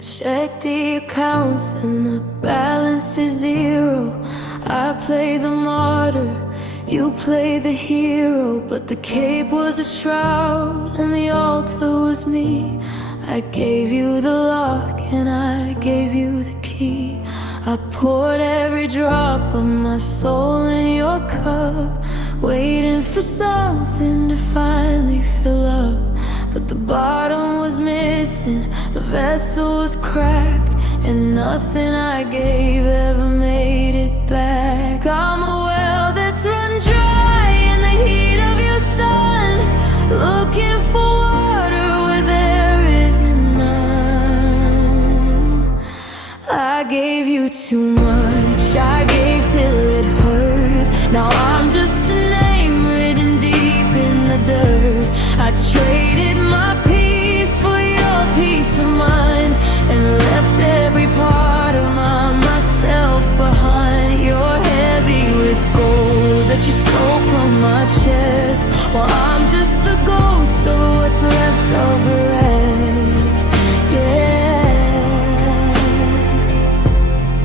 check the accounts and the balance is zero. I play the martyr, you play the hero, but the cape was a shroud and the altar was me. I gave you the lock and I gave you the key. I poured every drop of my soul in your cup, waiting for something to finally fill up. But the bottom was missing, the vessel was cracked, and nothing I gave ever made it back. I'm a well that's run dry in the heat of your sun, looking for water where there is none. I gave you too much, I gave till it hurt. Now I'm just a name written deep in the dirt. I traded my peace for your peace of mind, and left every part of myself behind. You're heavy with gold that you stole from my chest. Well, I'm just the ghost of what's left of the rest. Yeah,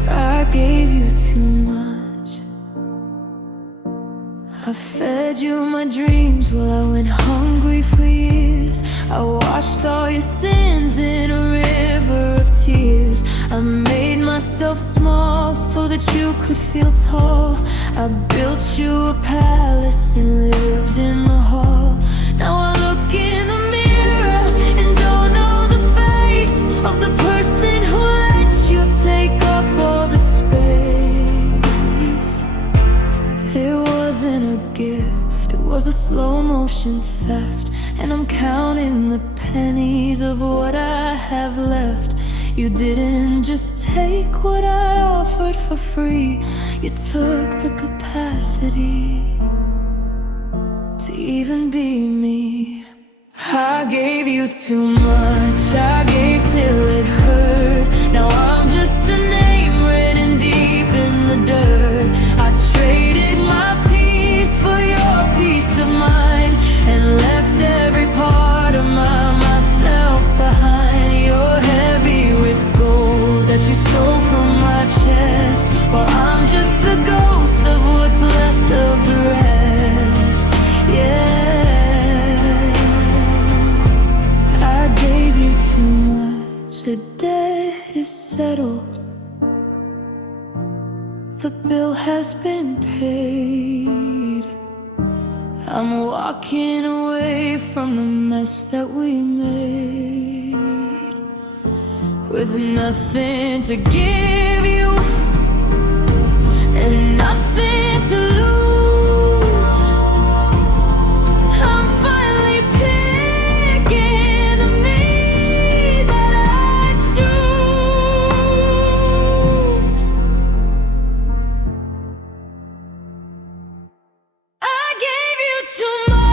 I gave you too much. I fed you my dreams while I went hungry for years. I washed all your sins in a river of tears. I made myself small so that you could feel tall. I built you a palace and lived in the hall. Now I look in the mirror and don't know the face of the person who let you take up all the space. It wasn't a gift, it was a slow motion theft, and I'm counting the pennies of what I have left. You didn't just take what I offered for free, you took the capacity to even be me. I gave you too much, I gave till it hurt. Now I'm just a name written deep in the dirt. I traded my peace for your peace of mind, and left every part of myself behind. You're heavy with gold that you stole from my chest. Well, I'm just the ghost of what's left of the rest. Yeah, I gave you too much. The debt is settled, the bill has been paid. I'm walking away from the mess that we made, with nothing to give you and nothing to lose. I'm finally picking the me that I choose. I gave you too much.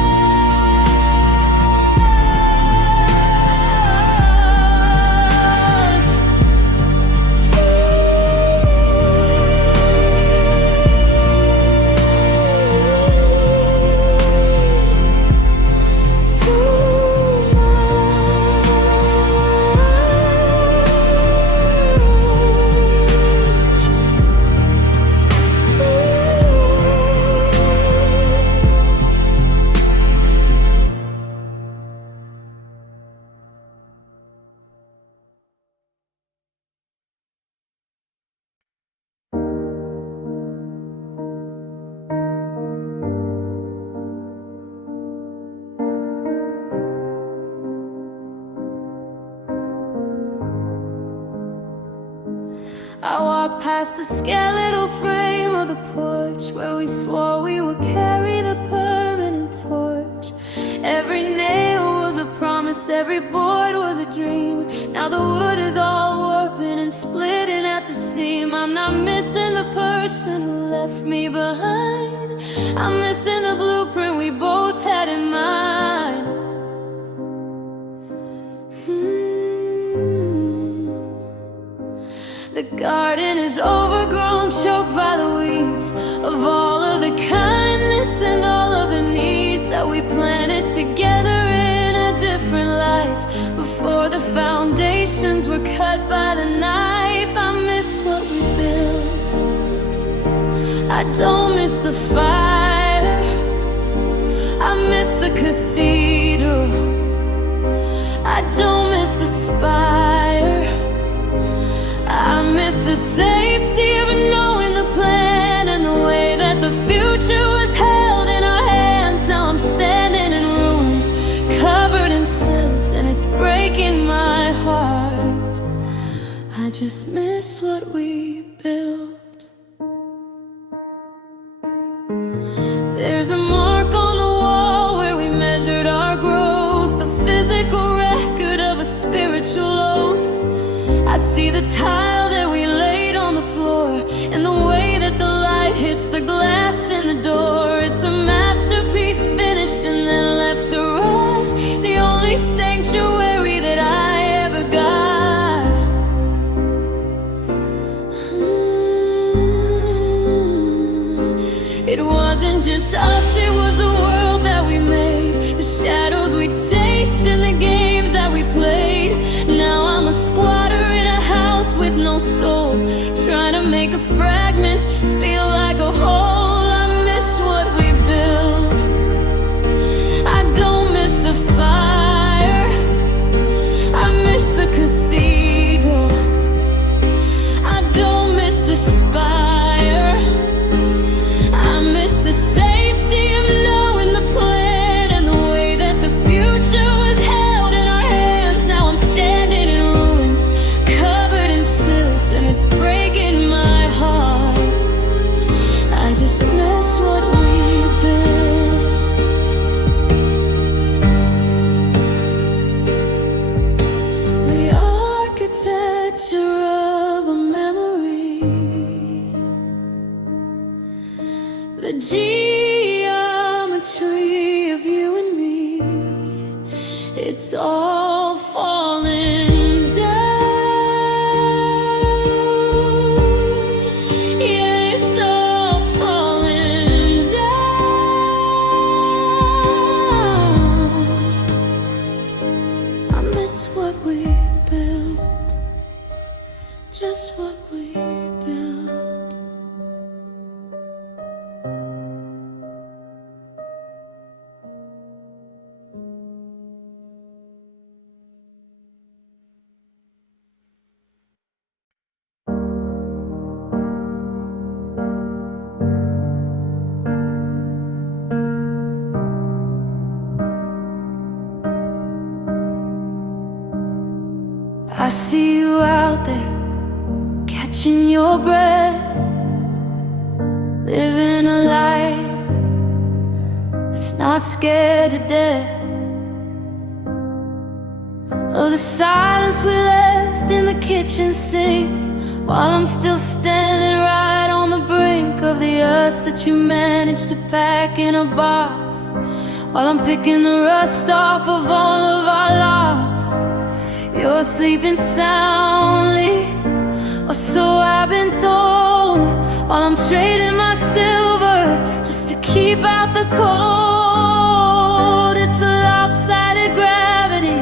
I walked past the skeletal frame of the porch where we swore we would carry the permanent torch. Every nail was a promise, every board was a dream. Now the wood is all warping and splitting at the seam. I'm not missing the person who left me behind, I'm missing the blueprint we both had in mind. The garden is overgrown, choked by the weeds of all of the kindness and all of the needs that we planted together in a different life before the foundations were cut by miss what we built. I don't miss the fire, I miss the cathedral. I don't miss the spire, I miss the safety of knowing the plan and the way that the future was held in our hands. Now I'm standing in ruins, covered in silt, and it's breaking my heart. I just miss what we built. There's a mark on the wall where we measured our growth, the physical record of a spiritual oath. I see the tile that we laid on the floor and the way that the light hits the glass in the door. It's a masterpiece finished and then left to rot, the only sanctuary that I ever got. It wasn't just us, it was the world that we made, the shadows we chased and the games that we played. Now I'm a squatter in a house with no soul, trying to make a fragment feel like a whole. I miss what we built, I don't miss the fire, I miss the cathedral. I don't miss the spire, I miss the safety of knowing the plan and the way that the future was held in our hands. Now I'm standing in ruins, covered in silt, and it's breaking my heart. I just miss what we built. The architecture of a memory, the geometry of you and me, it's all falling down. Yeah, it's all falling down. I miss what we built, just what we built. I see you out there, catching your breath, living a life that's not scared to death. Of the silence we left in the kitchen sink, while I'm still standing right on the brink of the us that you managed to pack in a box, while I'm picking the rust off of all of our loss. You're sleeping soundly, or so I've been told, while I'm trading my silver just to keep out the cold. It's a lopsided gravity,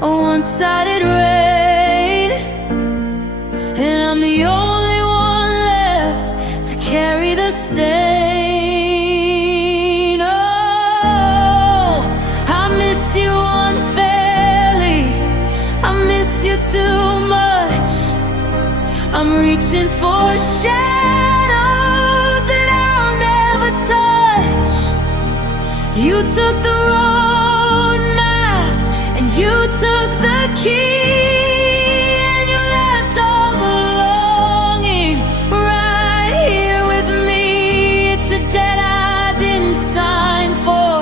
a one-sided rain, and I'm the only one left to carry the stain. Oh, I miss you unfairly, I miss you too much. I'm reaching for shadows that I'll never touch. You took the road map and you took the key, and you left all the longing right here with me. It's a debt I didn't sign for,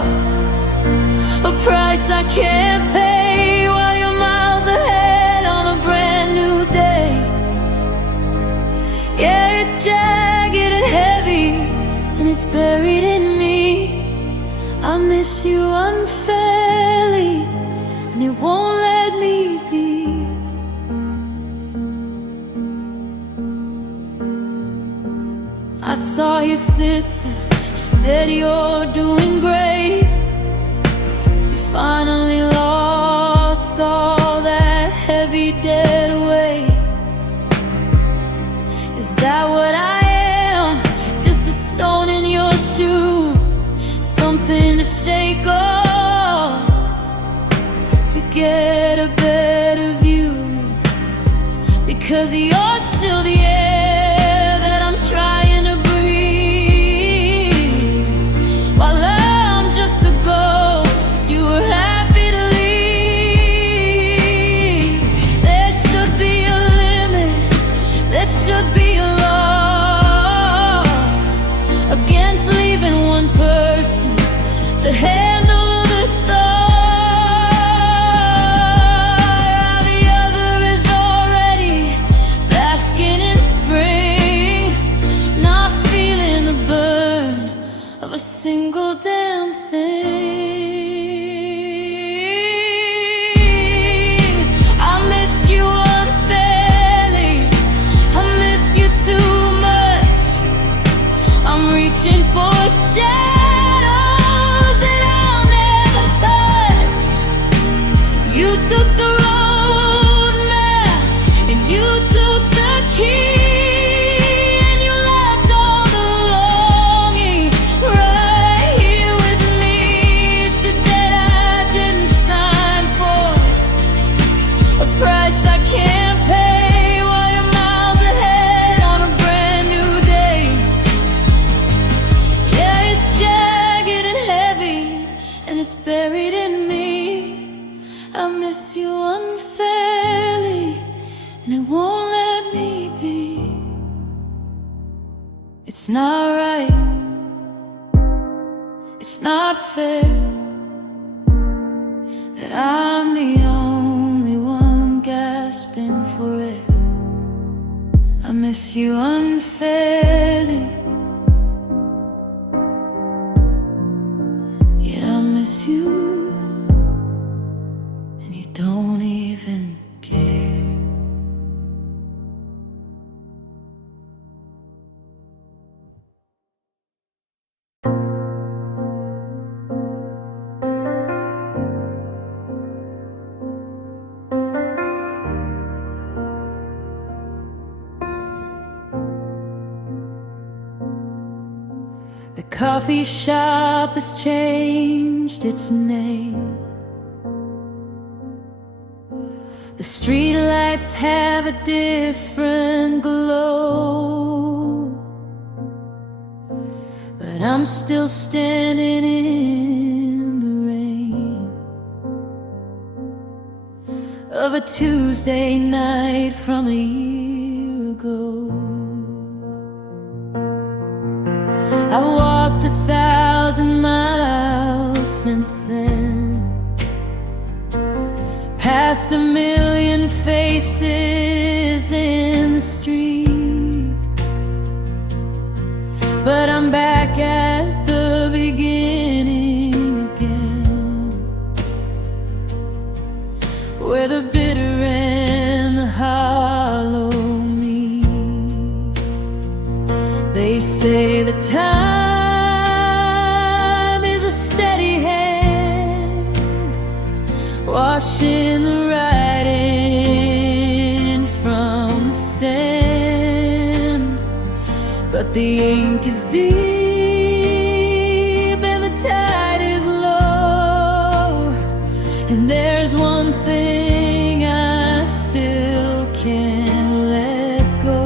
a price I can't pay, while you're miles ahead on a brand new day. Yeah, it's jagged and heavy, and it's buried in me. I miss you unfairly, and it won't let me be. I saw your sister, she said you're doing great. You finally lost all that heavy dead weight. take off to get a better view, because you're still the air that I'm trying to breathe. While I'm just a ghost, you were happy to leave. There should be a limit, there should be a law against leaving one person to handle the thought. The other is already basking in spring, not feeling the burn of a single damn thing. I miss you unfairly, I miss you too much. I'm reaching for shadows that I'll never touch. You took the road map and you took the key, and you left all the longing right here with me. It's a debt I didn't sign for, a price I can't pay, while you're miles ahead on a brand new day. Yeah, it's jagged and heavy, and it's buried in me. I miss you unfairly, and it won't let me be. It's not right, it's not fair that I'm the only one gasping for it. I miss you unfairly. Yeah, I miss you, and you don't even care. The coffee shop has changed its name. The streetlights have a different glow, but I'm still standing in the rain of a Tuesday night from a year ago. I've walked 1,000 miles since then, past 1,000,000 faces in the street, but I'm back at the beginning again, where the bitter and the hollow meet. They say the time is a steady hand, washing the writing from the sand, but the ink is deep and the tide is low, and there's one thing I still can't let go.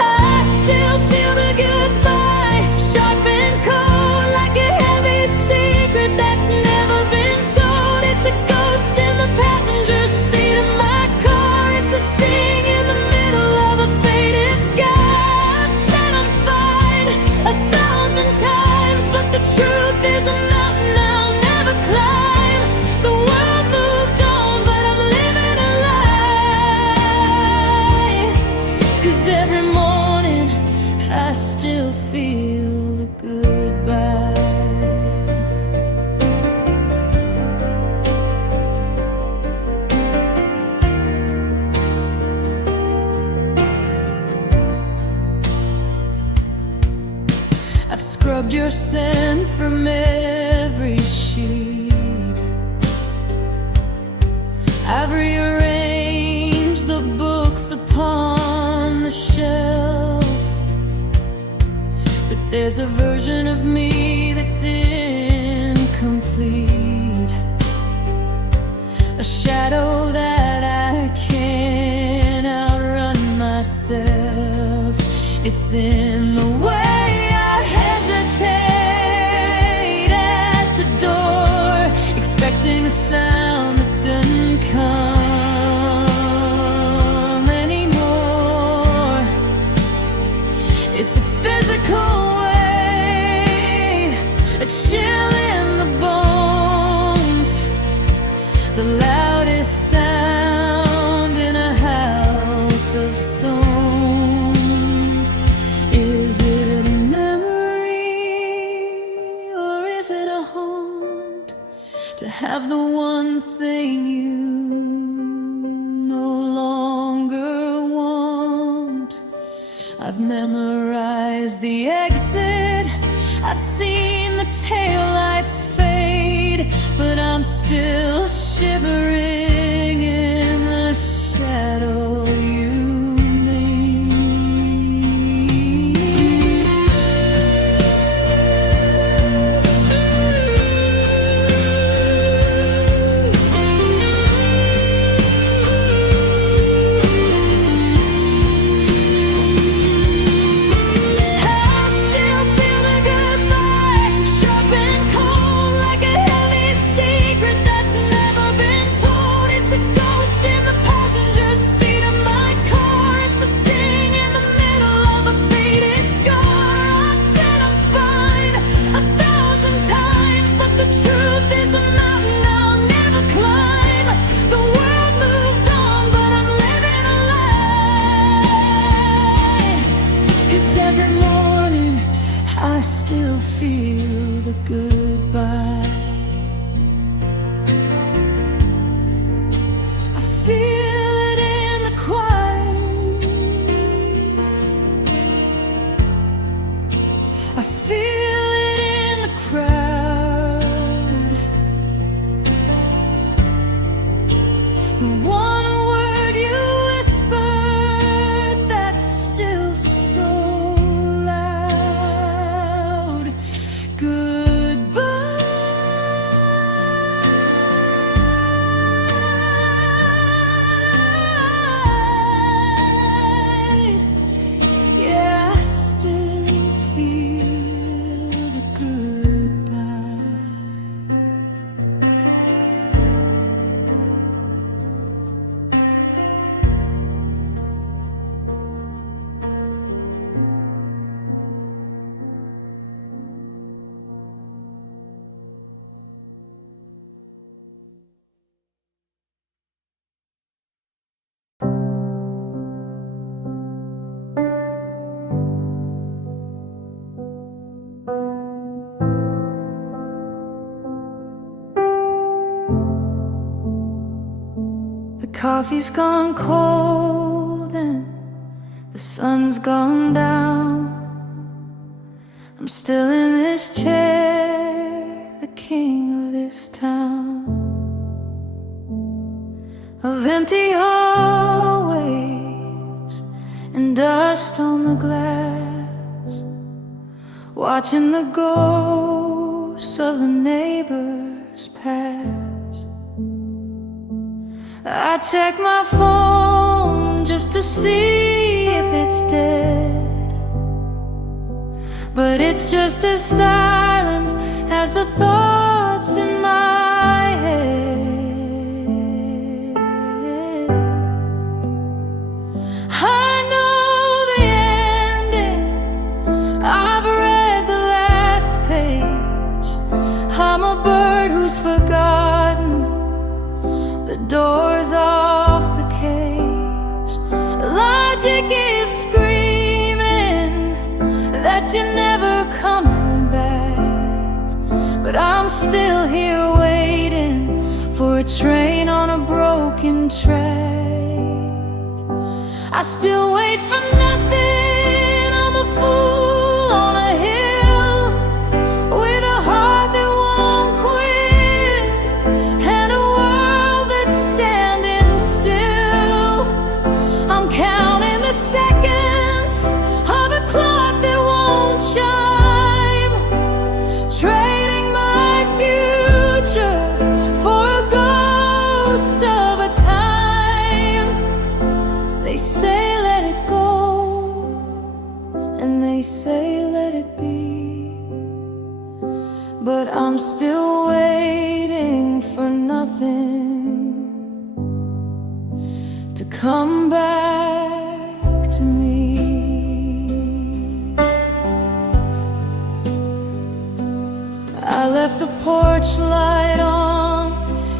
I still feel the goodbye, sharp and cold, like a heavy secret that's never been told. It's a ghost in the passenger seat of my car. It's the sting in the middle of a faded sky. I've said I'm fine 1,000 times, but the truth is a mountain I'll never climb. The world moved on, but I'm living a lie. 'Cause every morning I still feel the goodbye. I've scrubbed your scent from every sheet. I've rearranged the books upon the shelf. The There's a version of me that's incomplete, a shadow that I can't outrun myself. It's in the way I hesitate at the door, expecting a sound that doesn't come anymore. It's a physical way, a chill in the bones, the loudest sound in a house of stones. Is it a memory, or is it a haunt, to have the one thing you no longer want? I've memorized the exit, I've seen the taillights fade, but I'm still shivering in the shadow you I still feel the goodbye. I feel it in the quiet, I feel it in the crowd. The one word you whispered that's still so loud. Goodbye. Yeah, I still feel the goodbye. The coffee's gone cold and the sun's gone down. I'm still in this chair, the king of this town, of empty hallways and dust on the glass, watching the ghosts of the neighbors pass. I check my phone just to see if it's dead, but it's just as silent as the thoughts in my head. I know the ending, I've read the last page. I'm a bird who's forgotten, the door's off the cage. Logic is screaming that you're never coming back, but I'm still here waiting for a train on a broken track. I still wait for nothing, I'm a fool on a hill, with a heart that won't quit, and a world that's standing still. I'm counting the seconds of a clock that won't chime. but I'm still waiting for nothing to come back to me. I left the porch light on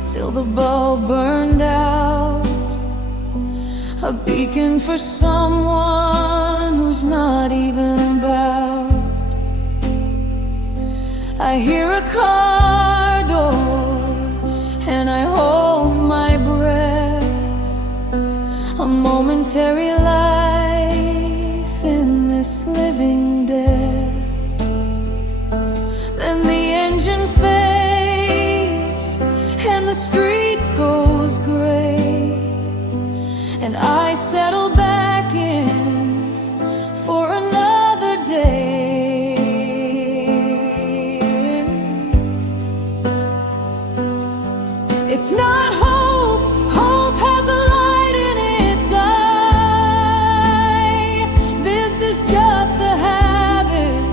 till the bulb burned out, a beacon for someone who's not even about. I hear a car door and I hold my breath, a momentary life in this living death. Then the engine fades and the street goes gray, and I settle back in for another day. It's not hope, hope has a light in its eye. This is just a habit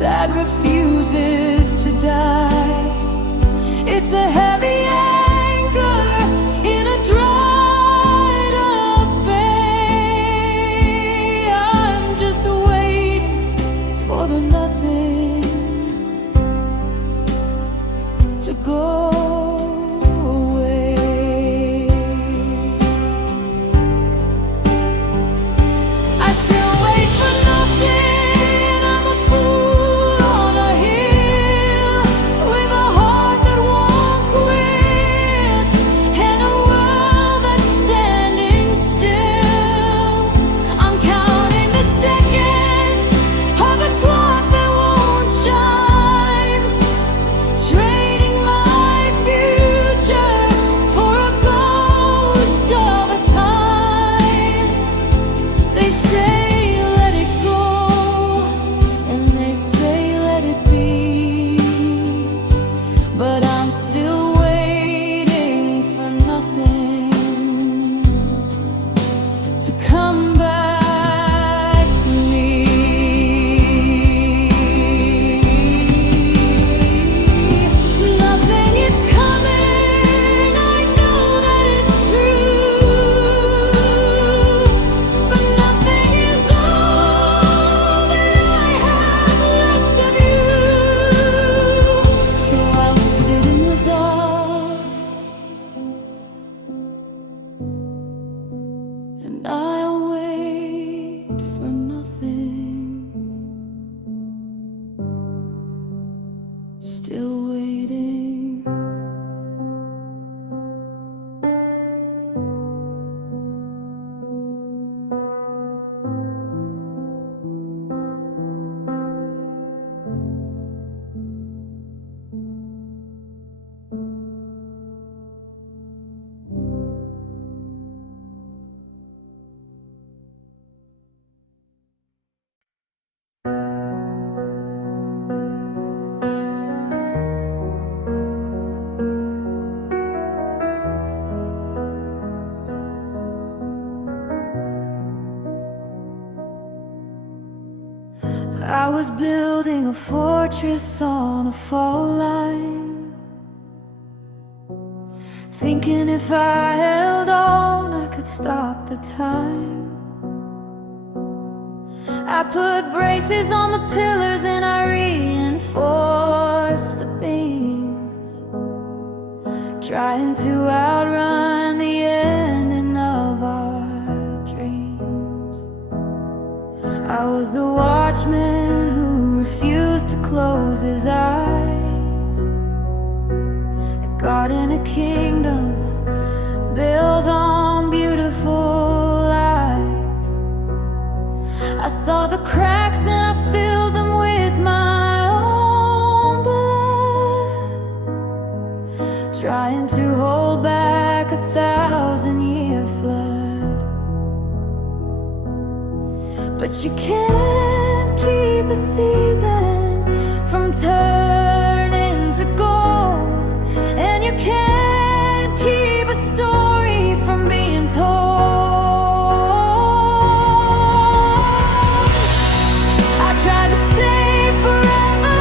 that refuses to die. It's a heavy anchor in a dried up bay. I'm just waiting for the nothing to go away. I still wait for nothing. I'm a fool on a hill with a heart that won't quit and a world that's standing still. I'm counting the seconds of a clock that won't chime, trading my future for a ghost of a time. They say let it go, and they say let it be, but I'm still waiting for nothing to come back to me. Nothing is coming, I know that it's true, but nothing is all that I have left of you. So I'll sit in the dark and I'll wait for nothing. Still waiting. I was building a fortress on a fault line, thinking if I held on I could stop the time. I put braces on the pillars and I reinforced the beams, trying to outrun the ending of our dreams. I was the watchman who refused to close his eyes, a god in a kingdom built on beautiful lies. I saw the cracks and I filled them with my own blood, trying to hold back 1,000-year flood. But you can't keep a season from turning to gold, and you can't keep a story from being told. I tried to save forever,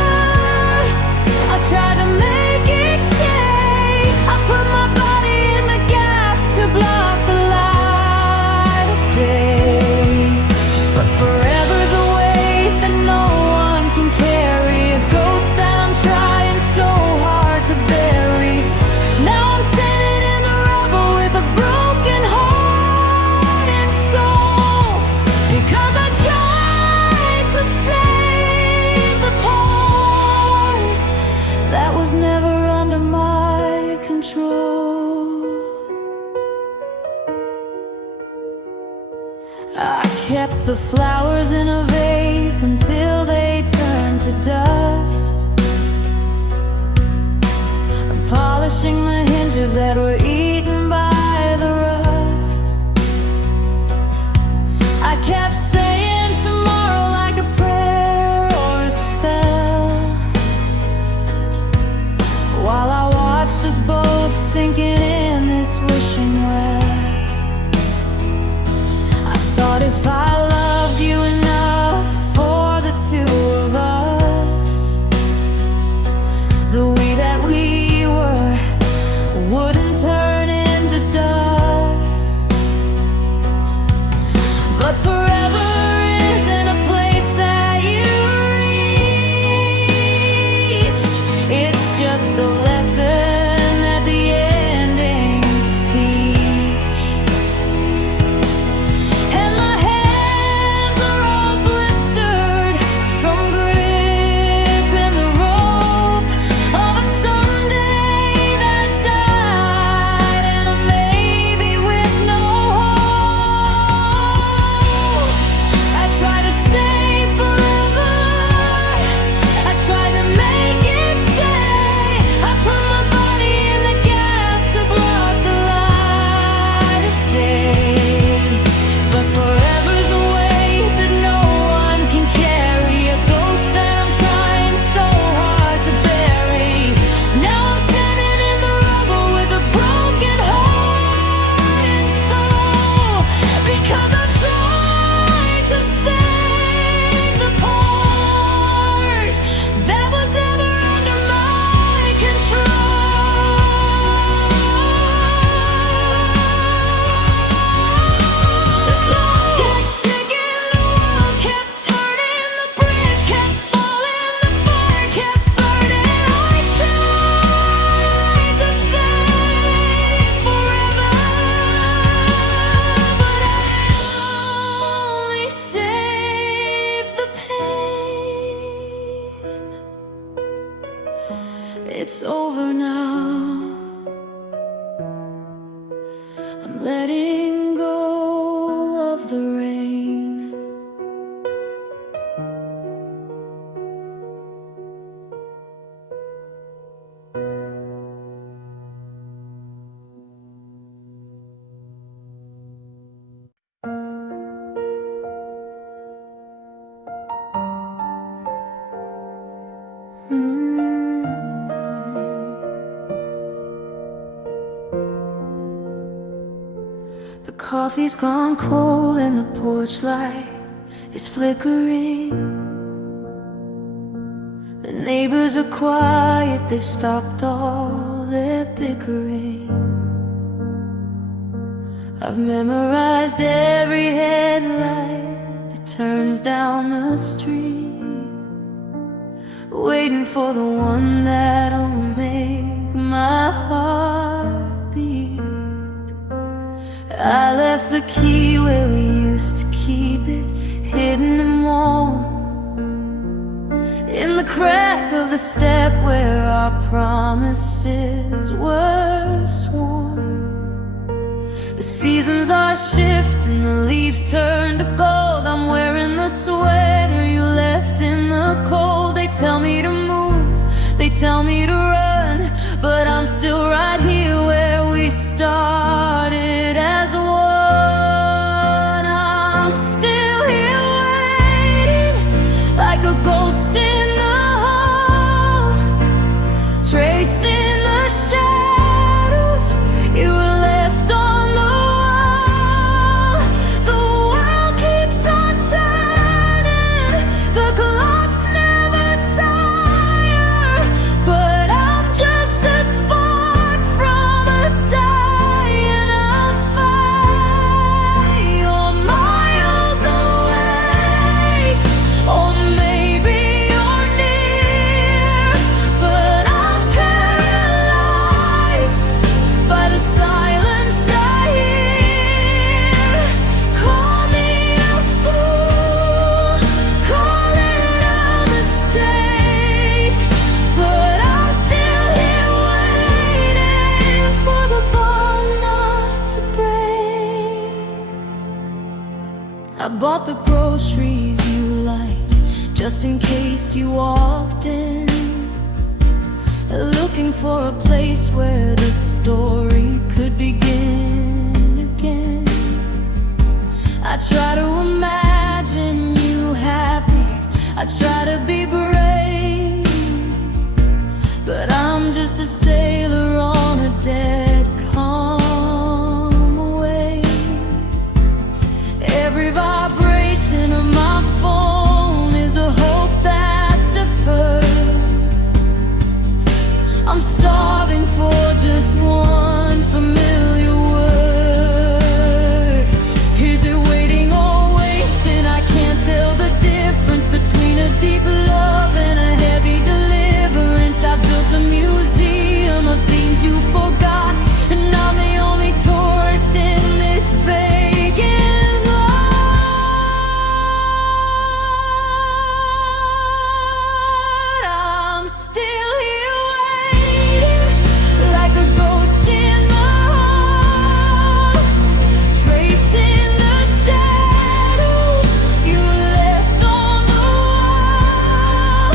the flowers in a vase until they turn to dust. I'm polishing the hinges that were eaten by the rust. I kept saying tomorrow like a prayer or a spell, while I watched us both sinking in this wishing well. I thought if I loved you enough for the two of us, the way that we were wouldn't turn into dust. But forever isn't a place that you reach. It's just a lesson that the endings teach. And my hands are all blistered from gripping the rope of a someday that died, and a maybe with no hope. I tried to save forever, I tried to make it stay. I put my body in the gap to block the light of day. But forever's a weight that no one can carry, a ghost that I'm trying so hard to bury. Now I'm standing in the rubble with a broken heart and soul, because I tried to save the part that was never under my control. The clock kept ticking, the world kept turning, the bridge kept falling, the fire kept burning. I tried to save forever, but I only saved the pain. It's over now, I'm letting go of the rain. The coffee's gone cold and the porch light is flickering. The neighbors are quiet, they've stopped all their bickering. I've memorized every headlight that turns down the street, waiting for the one that'll make my heart beat. I left the key where we used to keep it, hidden and warm, in the crack of the step where our promises were sworn. The seasons are shifting, the leaves turn to gold. I'm wearing the sweater you left in the cold. They tell me to move, they tell me to run, but I'm still right here where we started as one. I'm still here waiting, like a ghost in the hall, tracing the shadows you left on the wall. The world keeps on turning, the clock's never tire, but I'm just a spark from a dying of fire. You're miles away, or maybe you're bought the groceries you liked, just in case you walked in, looking for a place where the story could begin again. I try to imagine you happy, I try to be brave, but I'm just a sailor on a dead calm wave. Every vibration of my phone is a hope that's deferred. I'm starving for just one familiar word. Is it waiting or wasting? I can't tell the difference between a deep love and a heavy deliverance. I built a museum of things you forgot, and I'm the only tourist in this vacant lot. I'm still here waiting, like a ghost in the hall, tracing the shadows you left on the wall.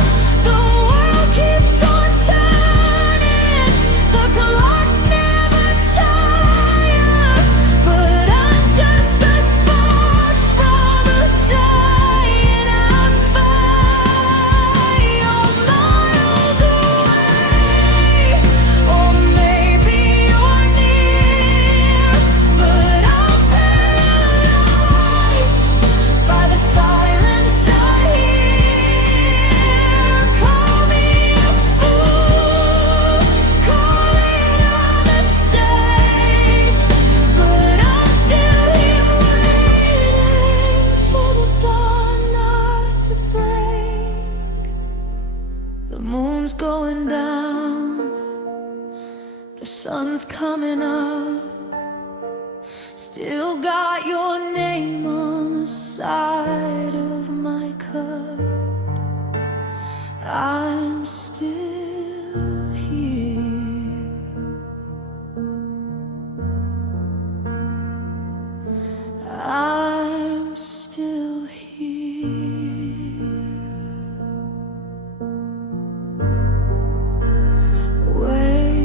The world keeps on turning, the clock's never tire, but I'm just a spark from a dying out fire. You're miles away, or maybe you're near, but I'm paralyzed by the silence I hear. Call me a fool, call it a mistake, but I'm still here waiting for the dawn not to break. The moon's going down, the sun's coming up, still got your name on the side of my cup. I'm still here. I'm still here, waiting.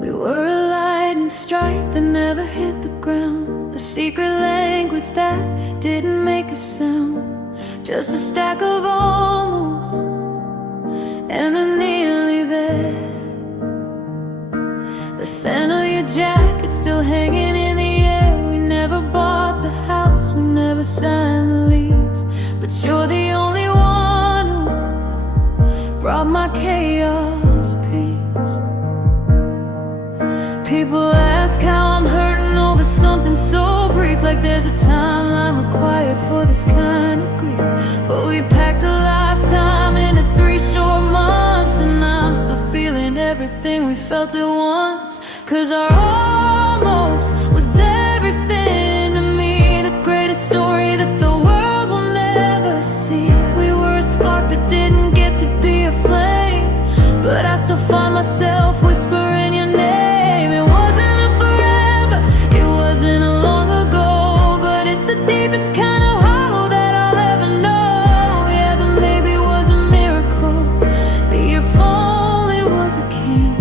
We were a lightning strike that never hit the ground, a secret language that didn't make a sound, just a stack of almost and a nearly there. The scent of your jacket still hanging in the air. We never bought the house, we never signed the lease, but you're the only one who brought my chaos peace. People ask how I'm hurting over something so brief, like there's a timeline required for this kind of grief. But we packed a lifetime into 3 short months, and I'm still feeling everything we felt at once. 'Cause our almost was everything to me, the greatest story that the world will never see. We were a spark that didn't get to be a flame, but I still find myself whispering your name. It wasn't a forever, it wasn't a long ago, but it's the deepest kind of hollow that I'll ever know. Yeah, but maybe it was a miracle that if only was a king.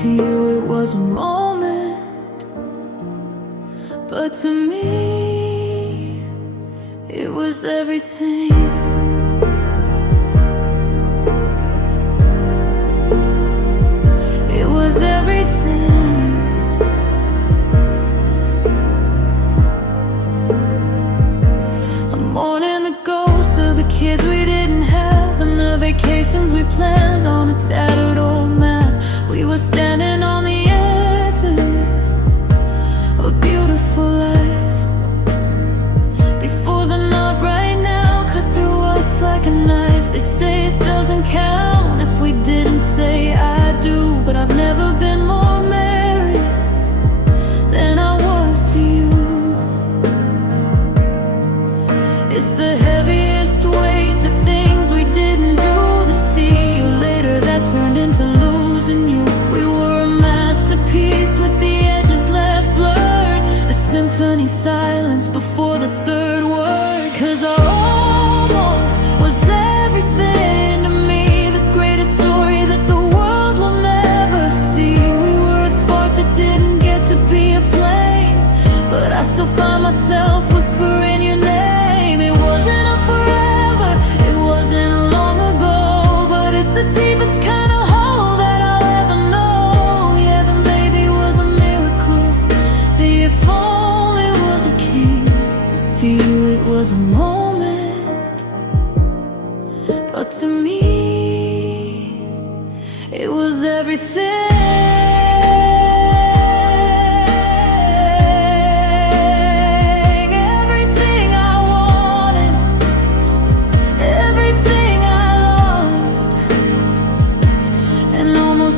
To you it was a moment, but to me it was everything. It was everything. I'm mourning the ghosts of the kids we didn't have, and the vacations we planned on a tattered old map. We were standing on the edge of a beautiful life, before the night right now cut through us like a knife. They say it doesn't count if we didn't say before the third word. 'Cause our almost was everything to me, the greatest story that the world will never see. We were a spark that didn't get to be a flame, but I still find myself whispering your name. It wasn't a forever, it wasn't long ago, but it's the deepest kind of hole that I'll ever know. Yeah, the maybe was a miracle, the if only was a king. To you it was a moment, but to me it was everything.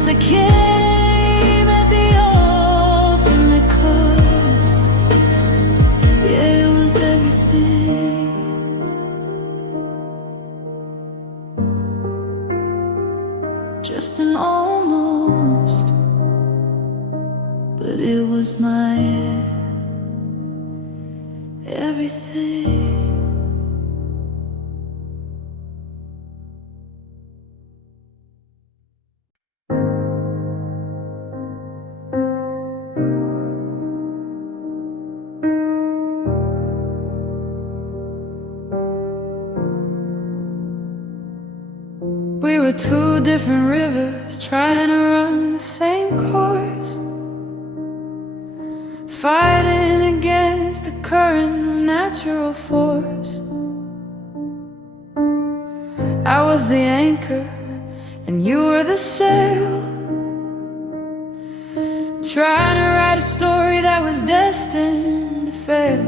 That came at the ultimate cost. Yeah, it was everything. Just an almost, but it was my everything. We were two different rivers trying to run the same course, fighting against a current of natural force. I was the anchor and you were the sail, trying to write a story that was destined to fail.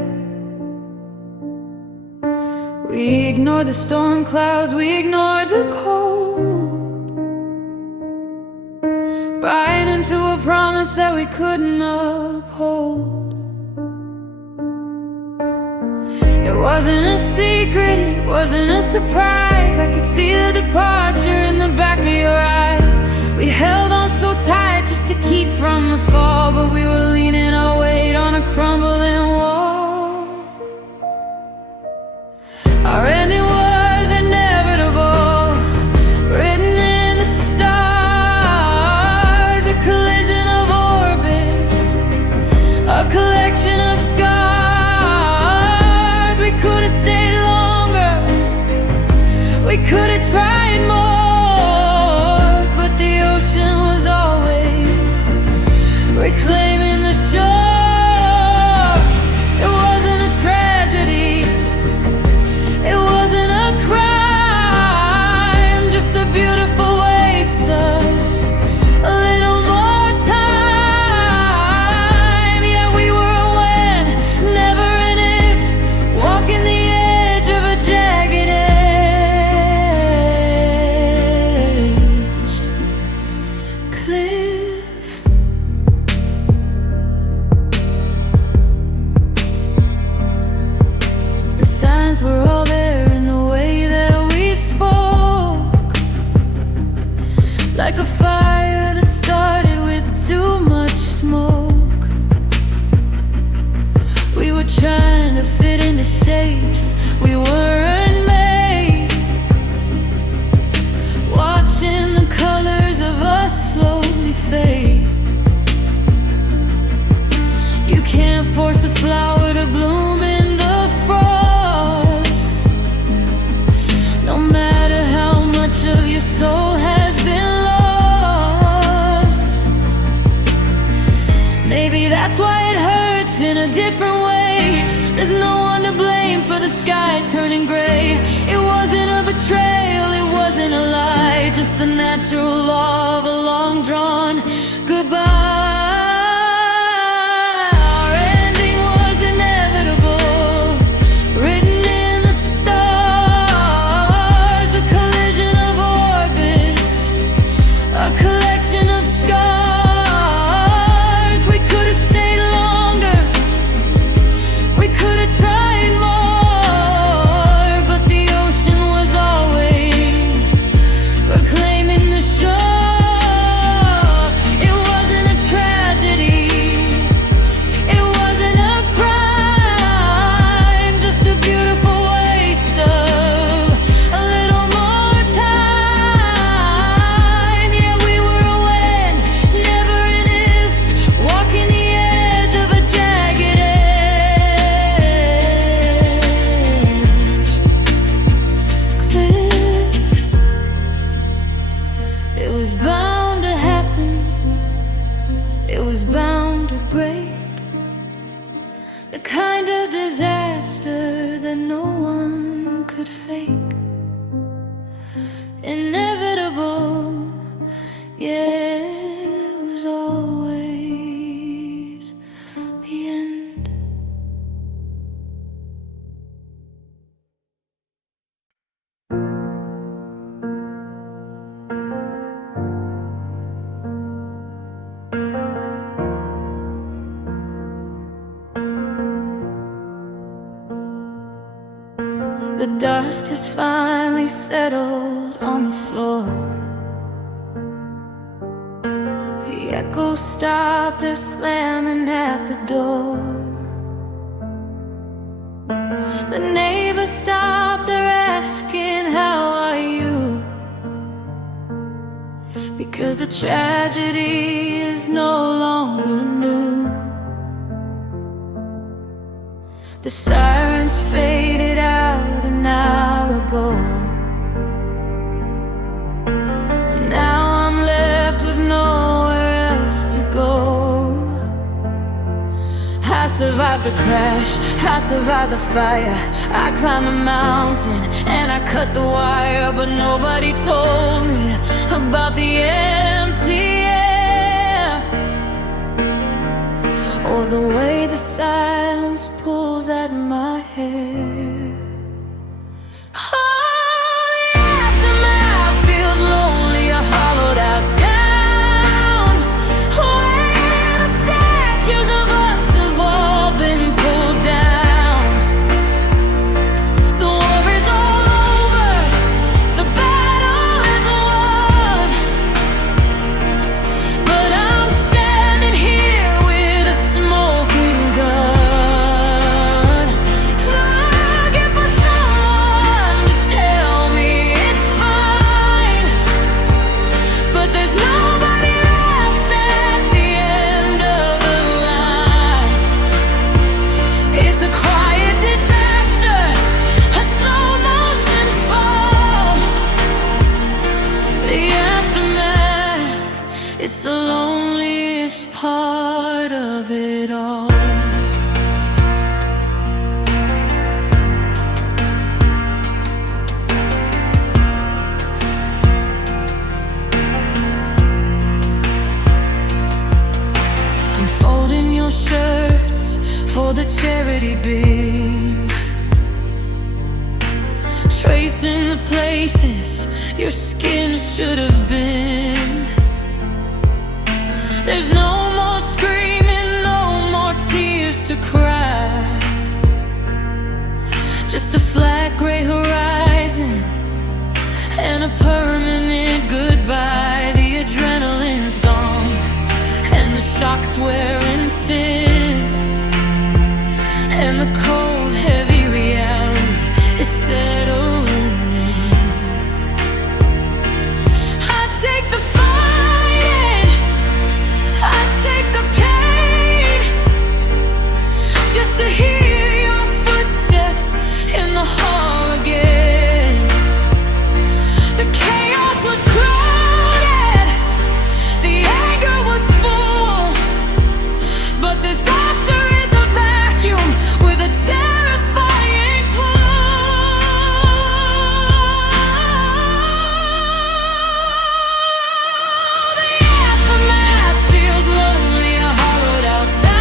We ignored the storm clouds, we ignored the cold, buying into a promise that we couldn't uphold. It wasn't a secret, it wasn't a surprise. I could see the departure in the back of your eyes. We held on so tight just to keep from the fall, but we were leaning our weight on a crumbling wall. Our ending was inevitable, written in the stars, a collision of orbits, a collection of scars. We could have stayed longer, we could have tried more, but the ocean was always reclaiming the shore. It wasn't a tragedy, it wasn't a crime, just a beautiful waste of a little more time. Yeah, we were a when, never an if, walking the edge of a jagged edged cliff. The signs were all there in the way that we spoke, like a fire that started with too much smoke. We were trying to fit into shapes we weren't made, watching the colors of us slowly fade. You can't force a flower to bloom in the frost, no matter how much of your soul has been lost. Maybe that's why it hurts in a different way. There's no one to blame for the sky turning gray. It wasn't a betrayal, it wasn't a lie, just the natural law of a long drawn goodbye. Our ending was inevitable, written in the stars, a collision of orbits, a collection of scars. We could have stayed longer, we could have tried more, but the ocean was always reclaiming the shore. It wasn't a tragedy, the kind of disaster that no one could fake. Inevitable, yeah, it was always the end. The dust has finally settled on the floor. The echoes stop their slamming at the door. The neighbors stop their asking, how are you? Because the tragedy is no longer new. The sirens faded out an hour ago, and now I'm left with nowhere else to go. I survived the crash, I survived the fire. I climbed the mountain and I cut the wire, but nobody told me about the empty air, or the way the silence pulls at my hair. It's the loneliest part of it all. I'm folding your shirts for the charity bin, tracing the places your skin should have been. There's no more screaming, no more tears to cry, just a flat gray horizon and a permanent goodbye. The adrenaline's gone and the shock's wearing thin, and the cold, heavy reality is settling in. I take the to hear your footsteps in the hall again. The chaos was crowded, the anger was full, but this laughter is a vacuum with a terrifying pull. The aftermath feels lonely, a hollowed out town.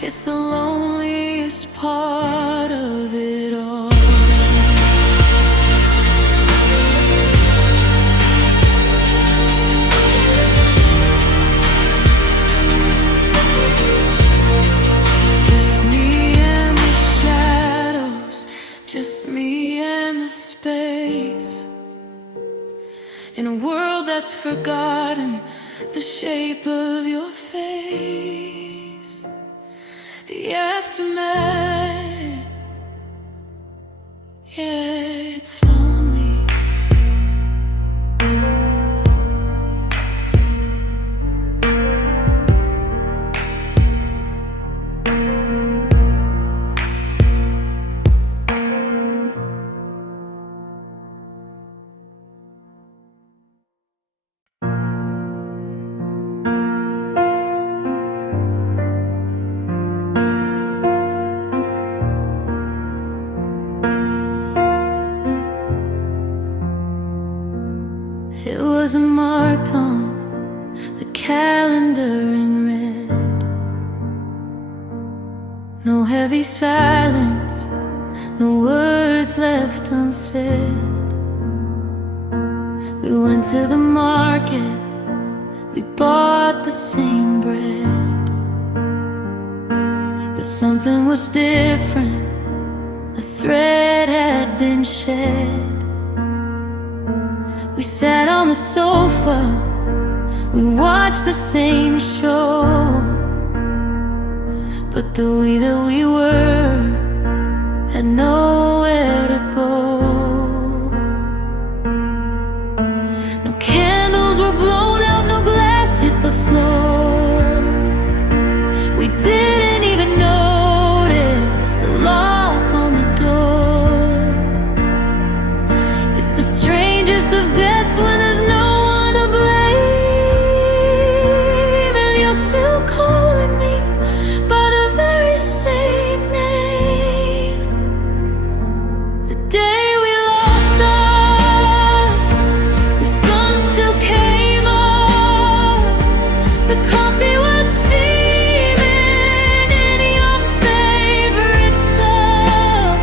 It's the loneliest part of it all. Just me in a world that's forgotten the shape of your face. The aftermath, yeah, it's lonely. It wasn't marked on the calendar in red. No heavy silence, no words left unsaid. We went to the market, we bought the same bread, but something was different, a thread had been shed. We sat on the sofa, we watched the same show, but the we that we were had nowhere to go. No candles were blown out, no glass hit the floor. We didn't even notice the lock on the door. It's the strangest of deaths when there's no one to blame, and you're still calling me by the very same name. The day we lost us, the sun still came up, the coffee was steaming in your favorite cup,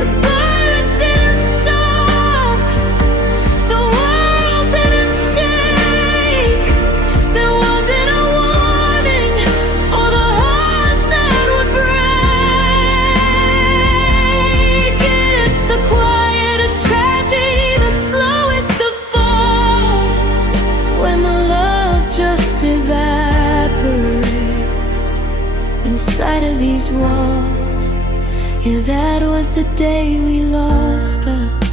the birds didn't stop, the world didn't shake. There wasn't a warning for the heart that would break. It's the quietest tragedy, the slowest of falls, when the love just evaporates inside of these walls. Yeah, that was the day we lost us.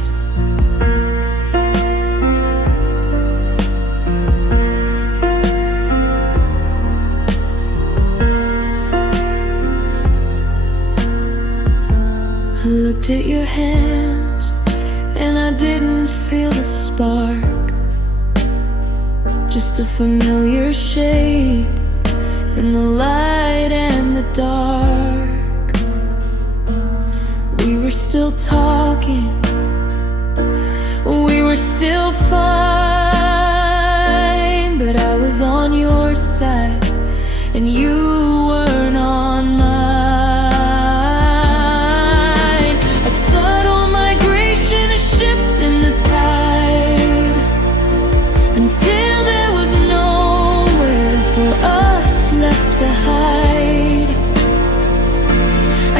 I looked at your hands and I didn't feel the spark, just a familiar shape in the light and the dark. We were still talking, we were still fine, but I was on your side and you weren't on mine. A subtle migration, a shift in the tide, until there was nowhere for us left to hide.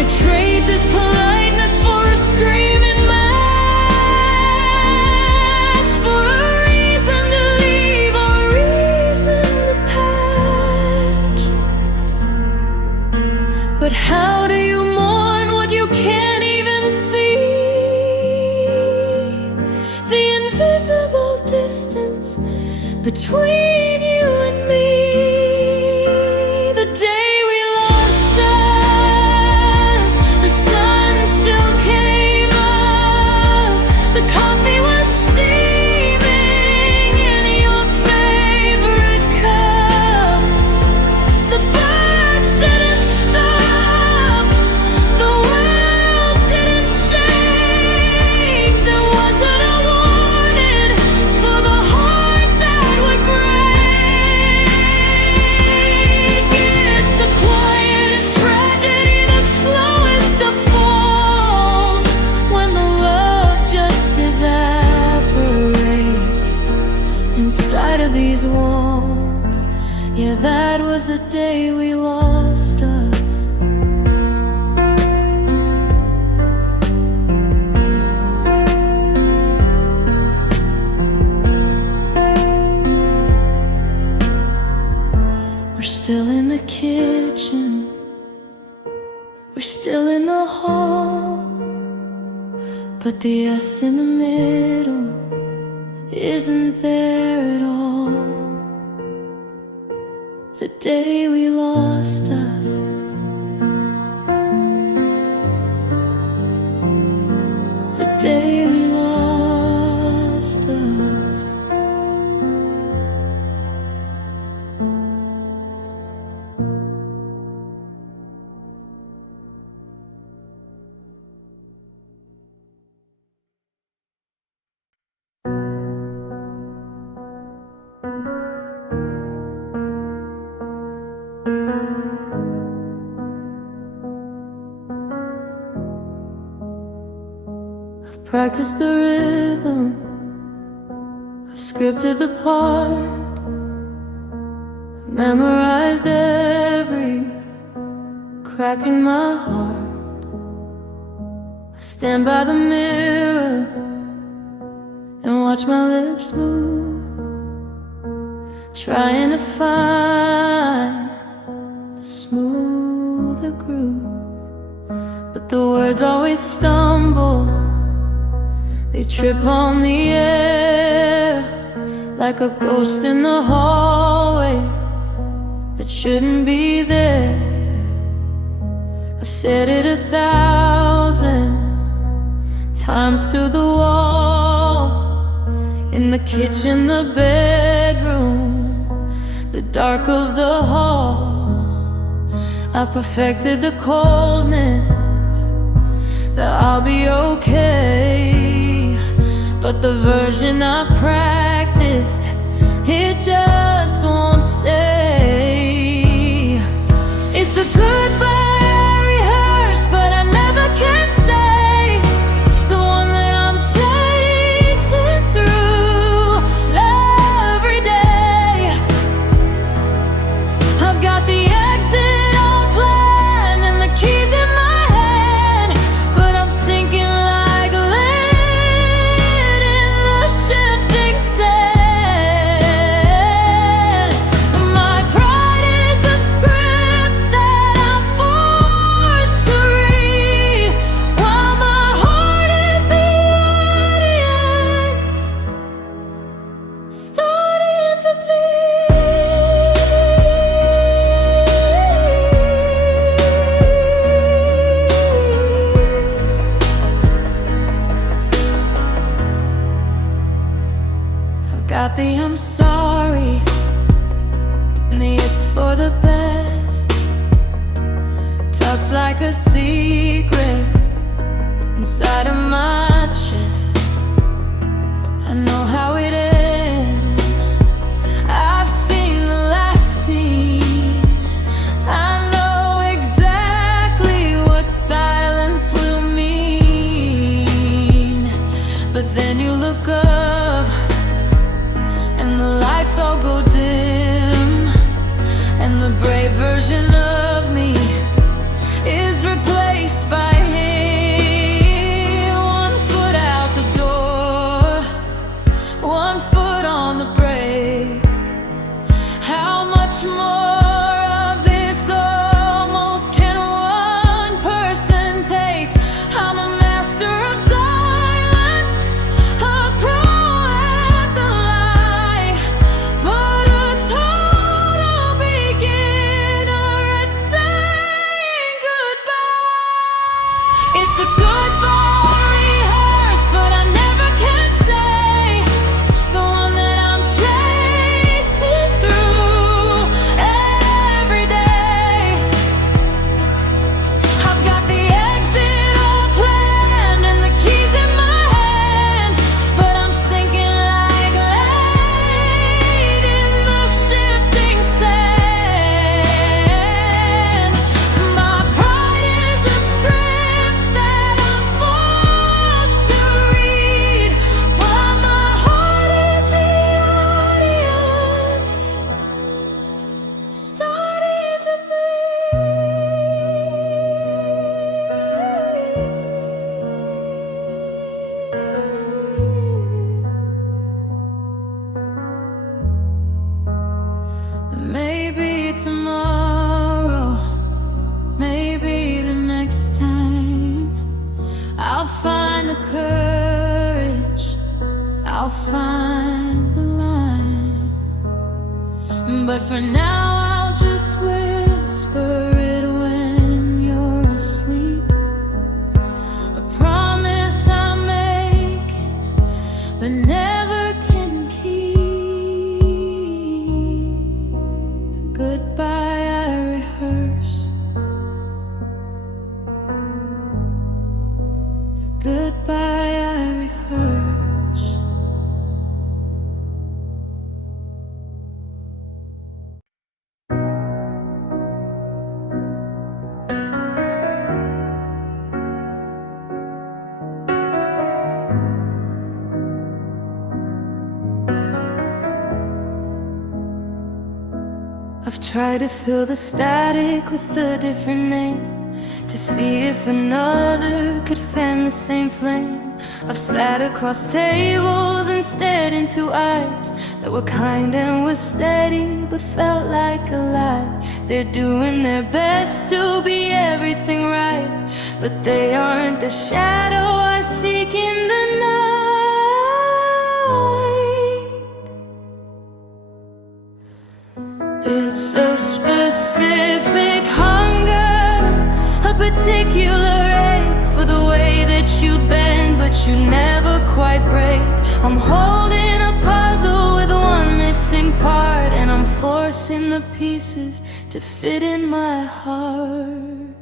I trade this politeness for a screaming match, for a reason to leave or a reason to patch. But how do you mourn what you can't even see? The invisible distance between you and me. The day we lost us, the sun still came up, the coffee was steaming in your favorite cup, the birds didn't stop, the world didn't shake. There wasn't a warning for the heart that would break. We're still in the hall, but the S in the middle isn't there at all. The day we lost us, the day we lost us. I've practiced the rhythm, I've scripted the part, memorized every crack in my heart. I stand by the mirror and watch my lips move, trying to find the smoother groove. But the words always stumble, they trip on the air, like a ghost in the hallway that shouldn't be there. I've said it 1,000 times to the wall, in the kitchen, the bedroom, the dark of the hall. I've perfected the coldness, that I'll be okay. But the version I practiced, it just won't stay. It's a goodbye I rehearse, but I never can say. The one that I'm chasing through every day. I've got the exit on plan and the keys in my hand, but I'm sinking like lead in the shifting sand. My pride is a script that I'm forced to read, while my heart is the audience, starting to bleed. I've got the I'm sorry and the it's for the best, tucked like a secret inside of my chest. I know how it ends, I've seen the last scene. I know exactly what silence will mean. But then you look up and the lights all go dim, and the brave version of me is replaced by him. One But for now I'll just whisper it when you're asleep. A promise I'm making, but never can keep. The goodbye I rehearse, the goodbye I rehearse. I've tried to fill the static with a different name, to see if another could fan the same flame. I've sat across tables and stared into eyes that were kind and were steady, but felt like a lie. They're doing their best to be everything right, but they aren't the shadow I seek in the night. It's a specific hunger, a particular ache for the way that you bend, but you never quite break. I'm holding a puzzle with one missing part, and I'm forcing the pieces to fit in my heart.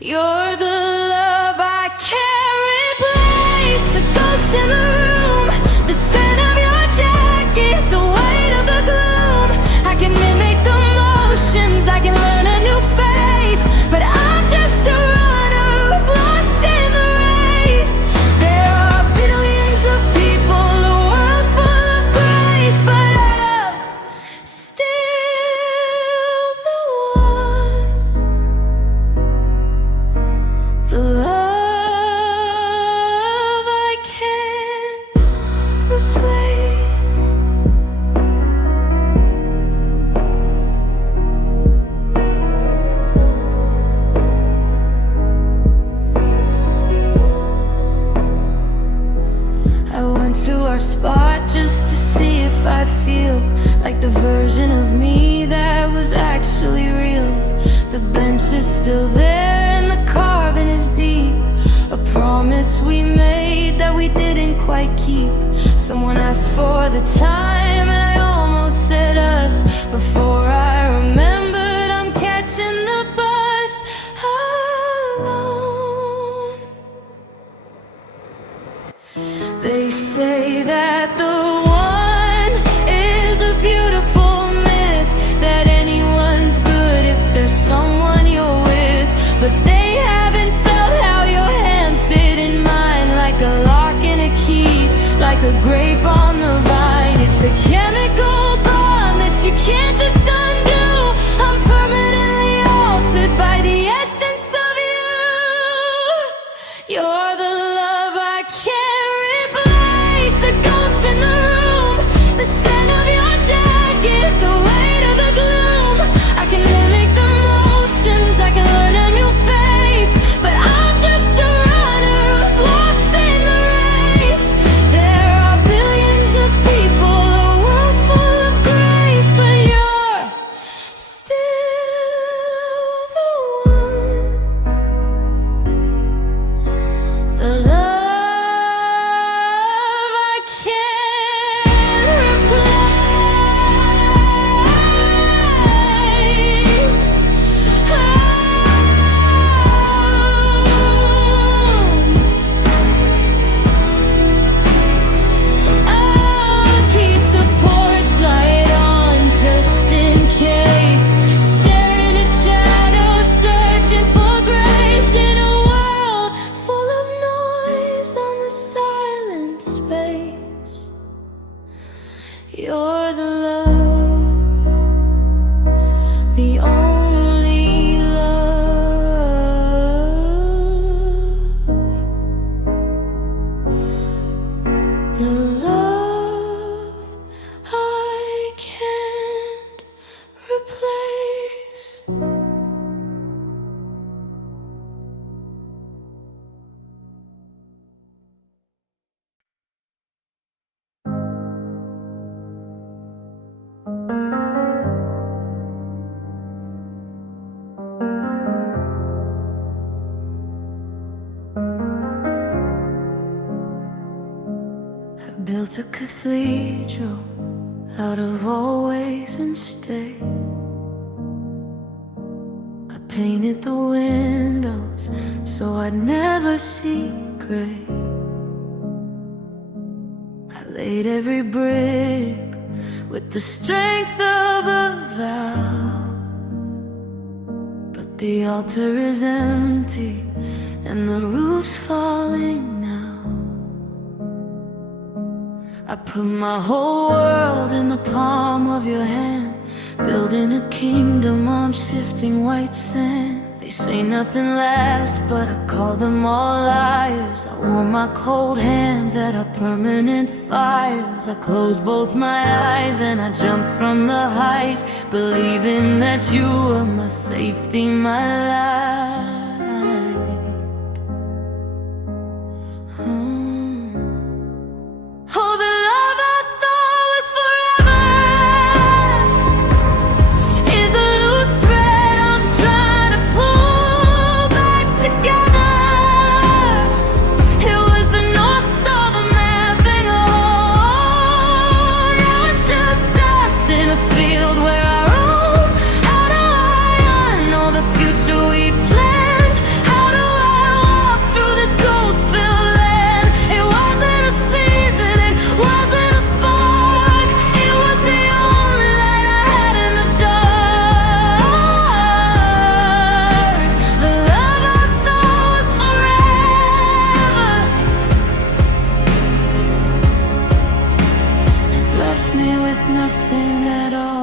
You're the love I can't replace, the ghost in the room, the scent of your jacket, the weight of the gloom. I can mimic the motions, I can learn a new face, but I'm just a runner who's lost in the race. There are billions of people, a world full of grace, but I'm still the one, the love I can't replace. I went to our spot just to see if I'd feel like the version of me that was actually real. The bench is still there and the carving is deep, a promise we made that we didn't quite keep. Someone asked for the time and I almost said us. Before I remembered, I'm catching the bus alone. They say that the one is a beautiful myth, that anyone's good if there's someone you're with, but they haven't felt how your hand fit in mine, like a lock and a key, like a grape on the vine. It's a chemical bond that you can't just undo. built a cathedral out of always and stay. I painted the windows so I'd never see gray. I laid every brick with the strength of a vow, but the altar is empty and the roof's falling now. I put my whole world in the palm of your hand, building a kingdom on shifting white sand. They say nothing lasts, but I call them all liars. I warm my cold hands at our permanent fires. I close both my eyes and I jump from the height, believing that you were my safety, my light. Oh, the love I thought was forever is a loose thread I'm trying to pull back together. It was the North Star, the mapping a hole. Now it's just dust in a field where I roam. How do I unknow the future we planned? How do I walk through this ghost-filled land? It wasn't a season, it wasn't a spark. It was the only light I had in the dark. The love I thought was forever has left me with nothing at all.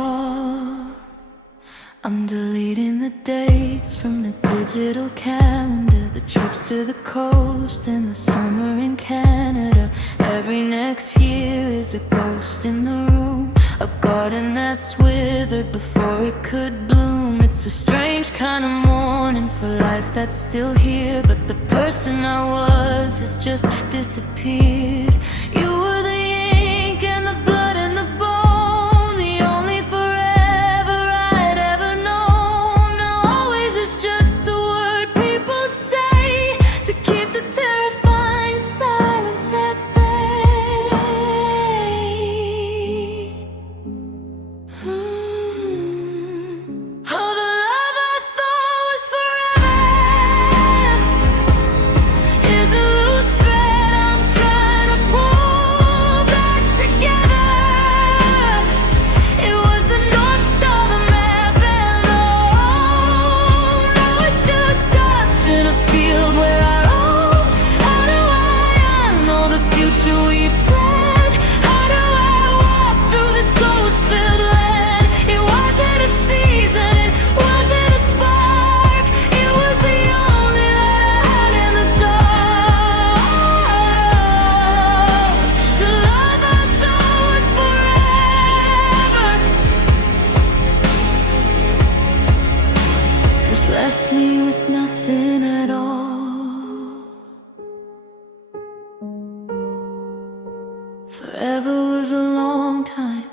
I'm deleting the dates from the digital calendar, the trips to the coast and the summer in Canada. Every next year is a ghost in the room, a garden that's withered before it could bloom. It's a strange kind of mourning for life that's still here, but the person I was has just disappeared. You were the ink and the blood and the bone, the only forever I'd ever known. Now always is just a word people say to keep the terrifying silence at bay. Oh, the love I thought was forever is a loose thread I'm trying to pull back together. It was the North Star, the map and the home. Now it's just dust in a field where I roam. How do I unknow the future we planned? How do I walk through this ghost-filled land? It wasn't a season, it wasn't a spark. It was the only light I had in the dark. The love I thought was forever has left me with nothing at all. Forever was a long time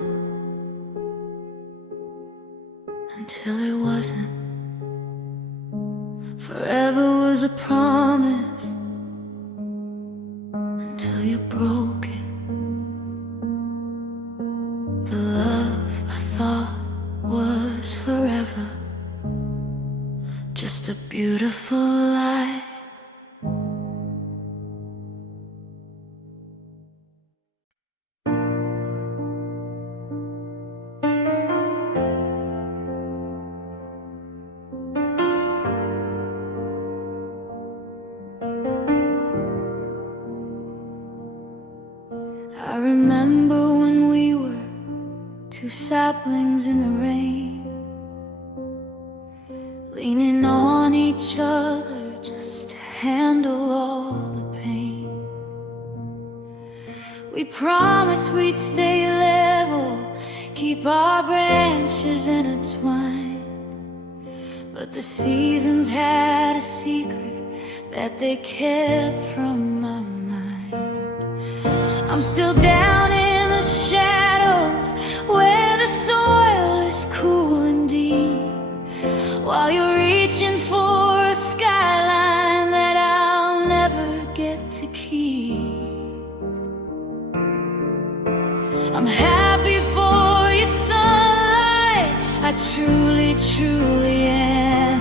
until it wasn't. Forever was a promise until you broke it. The love I thought was forever, just a beautiful lie. I remember when we were two saplings in the rain, leaning on each other just to handle all the pain. We promised we'd stay level, keep our branches intertwined, but the seasons had a secret that they kept from my mind. I'm still down in the shadows where the soil is cool and deep, while you're reaching for a skyline that I'll never get to keep. truly, truly am.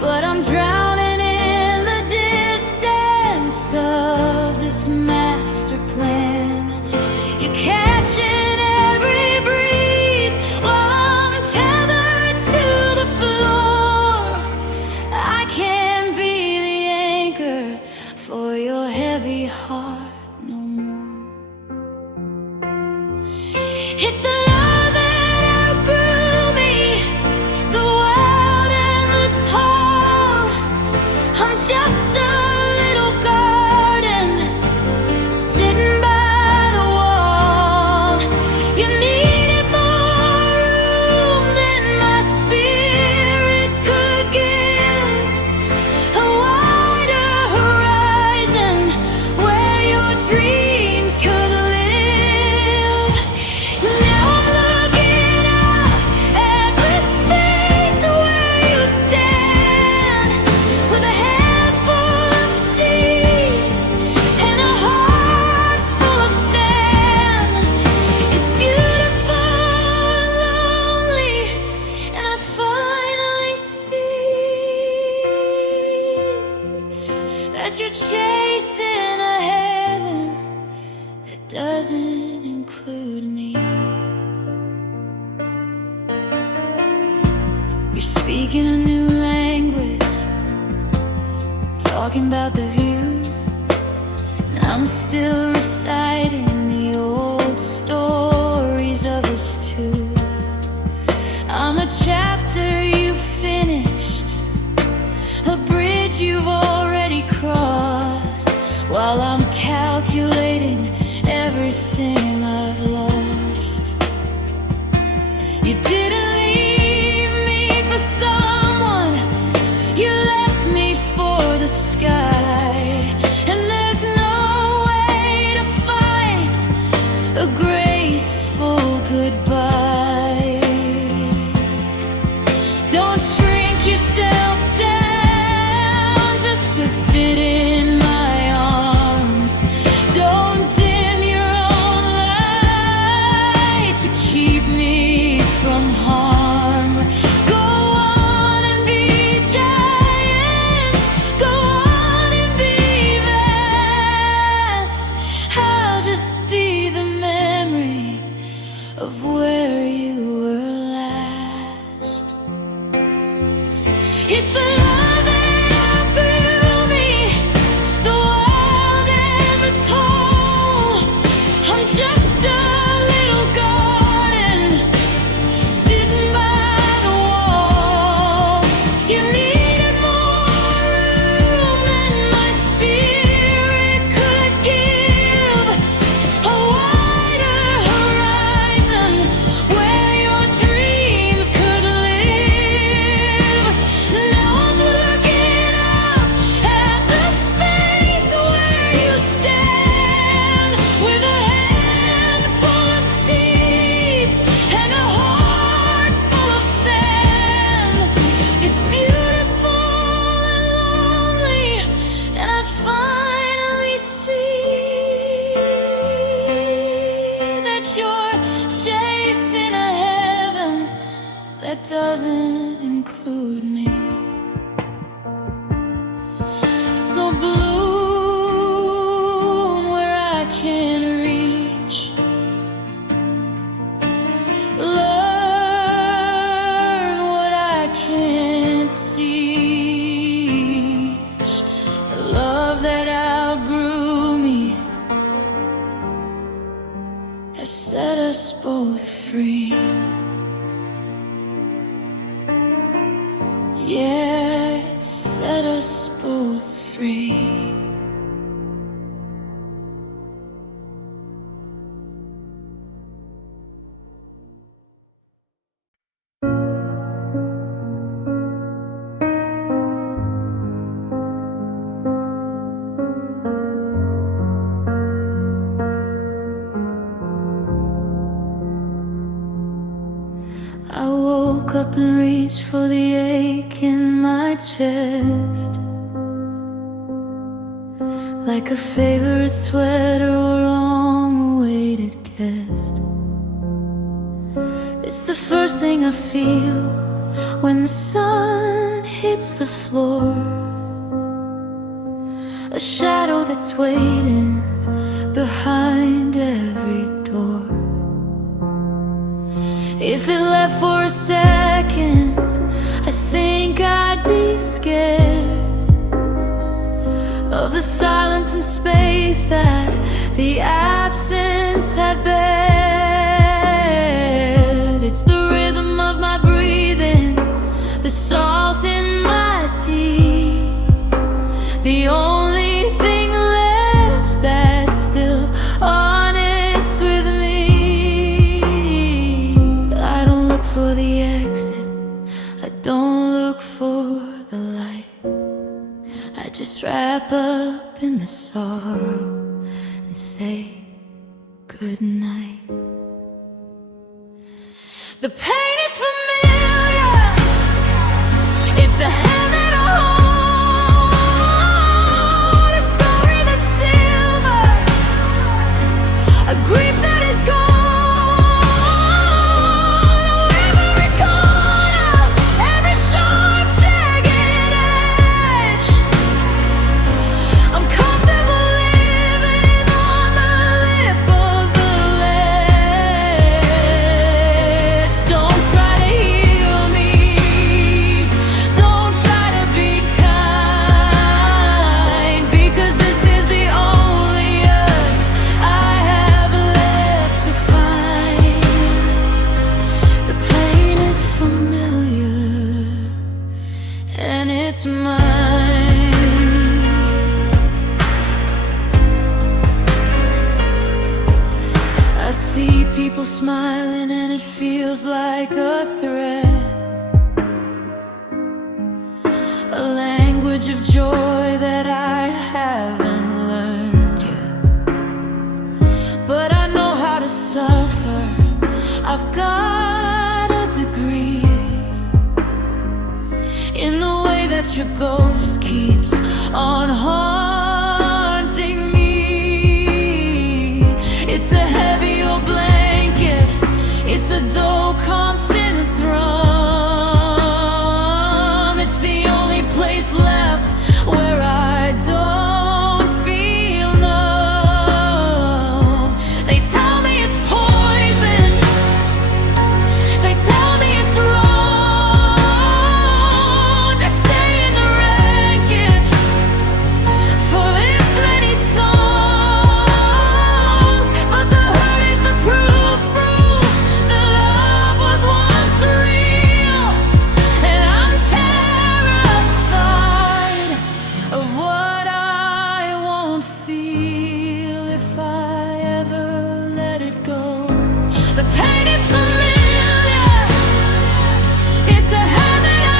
But I'm drowning in the distance of this master plan. You're catching every breeze while I'm tethered to the floor. I can't be the anchor for your heavy heart no more. It's the love that outgrew me, the wild and the tall. I'm just a little garden sitting by the wall. You needed more room than my spirit could give, a wider horizon where your dreams could live. Now I'm looking out at the space where you stand, with a handful of seeds and a heart full of sand. It's beautiful and lonely, and I finally see that you're chasing a heaven that doesn't include me. You're speaking a new language, talking about the view, and I'm still reciting the old stories of us two. I'm a chapter you finished, a bridge you've already crossed, while I'm calculating everything I've lost. You didn't leave me for someone, you left me for the sky, and there's no way to fight a graceful goodbye. Don't shrink yourself down just to fit in my arms. Don't dim your own light to keep me from harm. Go on and be giants, go on and be vast. I'll just be the memory of where you were last. It's the love that outgrew me, the wild and the tall. I'm just a little garden sitting by the wall. You needed more room than my spirit could give, a wider horizon where your dreams could live. Now I'm looking out at the space where you stand, with a handful of seeds and a heart full of sand. It's beautiful and lonely, and I finally see that you're chasing a heaven that doesn't include me. So bloom where I can't reach, learn what I can't teach. The love that outgrew me has set us both free. Yeah, it set us both free. I woke up and reached for the ache in my chest, like a favorite sweater or long-awaited guest. It's the first thing I feel when the sun hits the floor. A shadow that's waiting behind every door. If it left for a second, I think I'd be scared of the silence and space that the absence had bared. It's the rhythm of my breathing, the salt in my tea, the only thing left that's still honest with me. I don't look for the exit, I don't look for the light. I just wrap up in the sorrow and say good night. The pain is familiar, it's a hand that I hold, a story that's silver, a grief that is gone. Every corner, every sharp, jagged edge. I'm comfortable living on the lip of the ledge. Don't try to heal me, don't try to be kind, because this is the only us I have left to find. The pain is familiar and it's mine. I see people smiling and it feels like a threat, a language of joy that I haven't learned yet. But I know how to suffer, I've got a degree in the way that your ghost keeps on haunting me. It's a heavy old blanket, it's a dull constant thrum. It's the only place left where I don't feel numb. They tell me it's poison, they tell me it's wrong to stay in the wreckage for this many songs. But the hurt is the proof the love was once real. And I'm terrified of what I won't feel if I ever let it go. The pain is familiar, it's a hand that I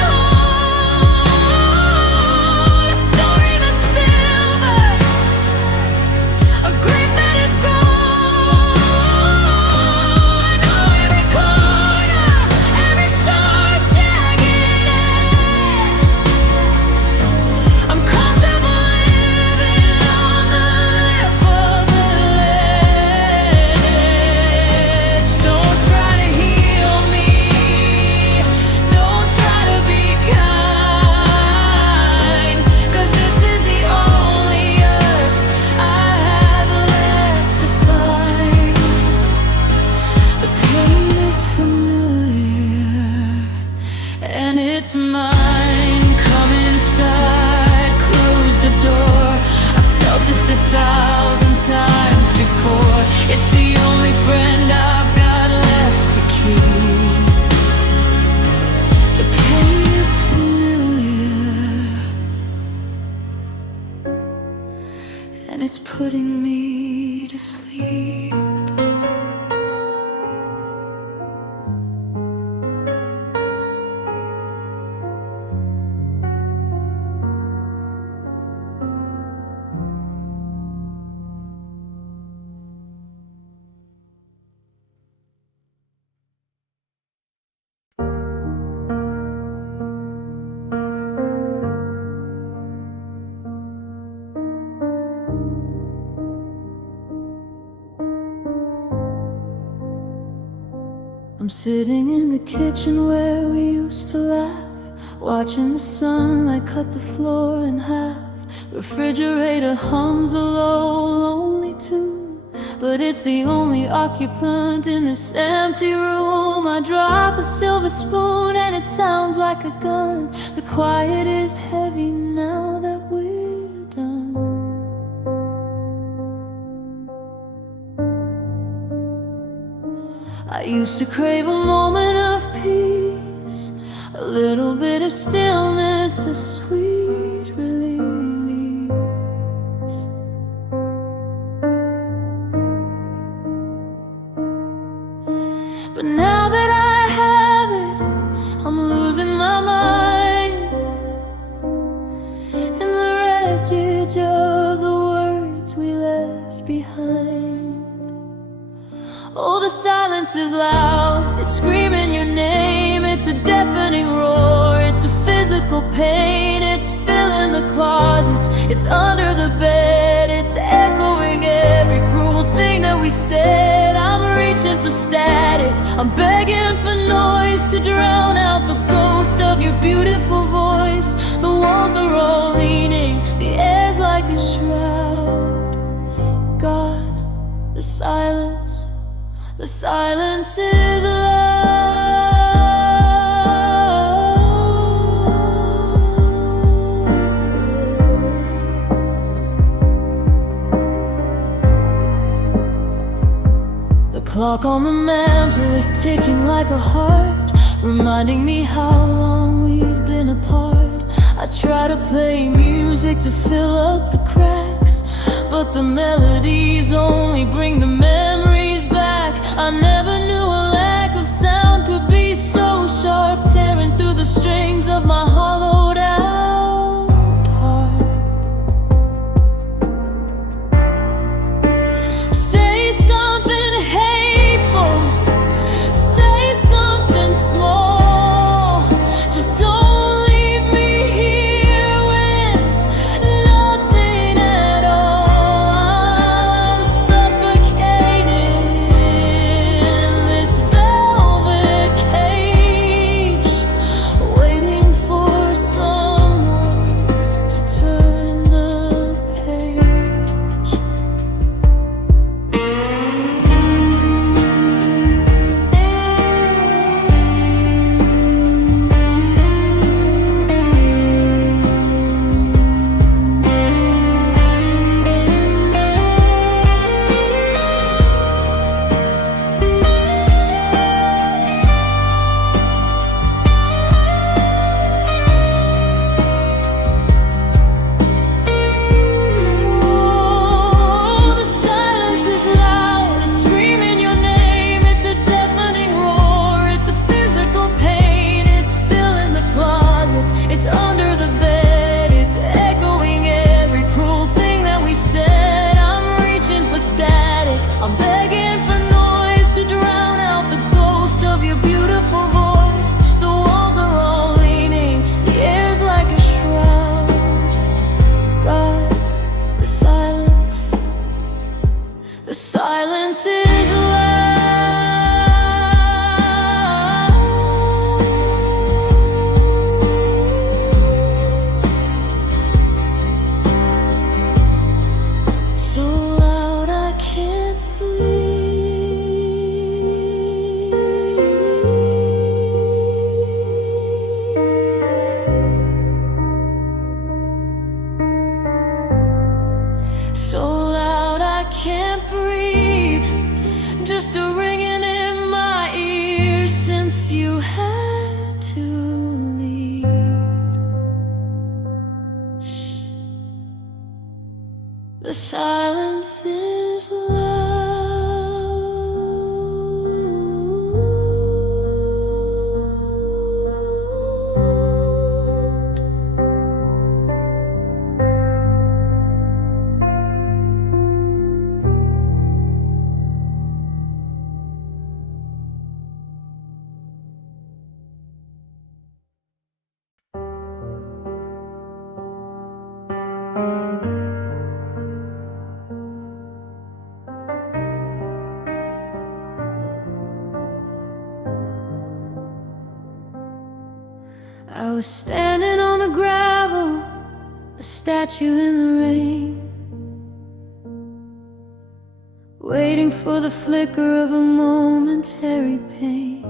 hold, a story that's silver, a grief that is gone. I know every corner, every sharp, jagged edge. I'm comfortable living on the lip of the ledge. Don't try to heal me, don't try to be kind, 'cause this is the only us I have left to find. The pain is familiar and it's mine. Come inside, close the door. I've felt this 1,000 times before. It's the only friend I've got left to keep. The pain is familiar and it's putting me to sleep. I'm sitting in the kitchen where we used to laugh, watching the sunlight cut the floor in half. Refrigerator hums a low, lonely tune, but it's the only occupant in this empty room. I drop a silver spoon and it sounds like a gun. The quiet is heavy now that we're done. I used to crave a moment of peace, a little bit of stillness, a sweet release. But now that I have it, I'm losing my mind in the wreckage of the words we left behind. Oh, the silence is loud, it's screaming your name. It's a deafening roar, it's a physical pain. It's filling the closets, it's under the bed. It's echoing every cruel thing that we said. I'm reaching for static, I'm begging for noise to drown out the ghost of your beautiful voice. The walls are all leaning, the air's like a shroud. God, the silence is loud. The clock on the mantle is ticking like a heart, reminding me how long we've been apart. I try to play music to fill up the cracks, but the melodies only bring the memories back. I never knew a lack of sound could be so sharp, tearing through the strings of my hollowed out heart. Say something hateful, say something small. Just don't leave me here with nothing at all. I'm suffocating in this velvet cage, waiting for someone to turn the page. Oh, the silence is loud, it's screaming your name. It's a deafening roar, it's a physical pain. It's filling the closets, it's under the bed. It's echoing every cruel thing that we said. I'm reaching for static, I'm begging for noise to drown out the ghost of your beautiful voice. The walls are all leaning, the air's like a shroud. God, the silence is loud, so loud I can't sleep. So loud I can't breathe, just a ringing in my ears since you had to leave. The silence is loud. was standing on the gravel, a statue in the rain, waiting for the flicker of a momentary pain.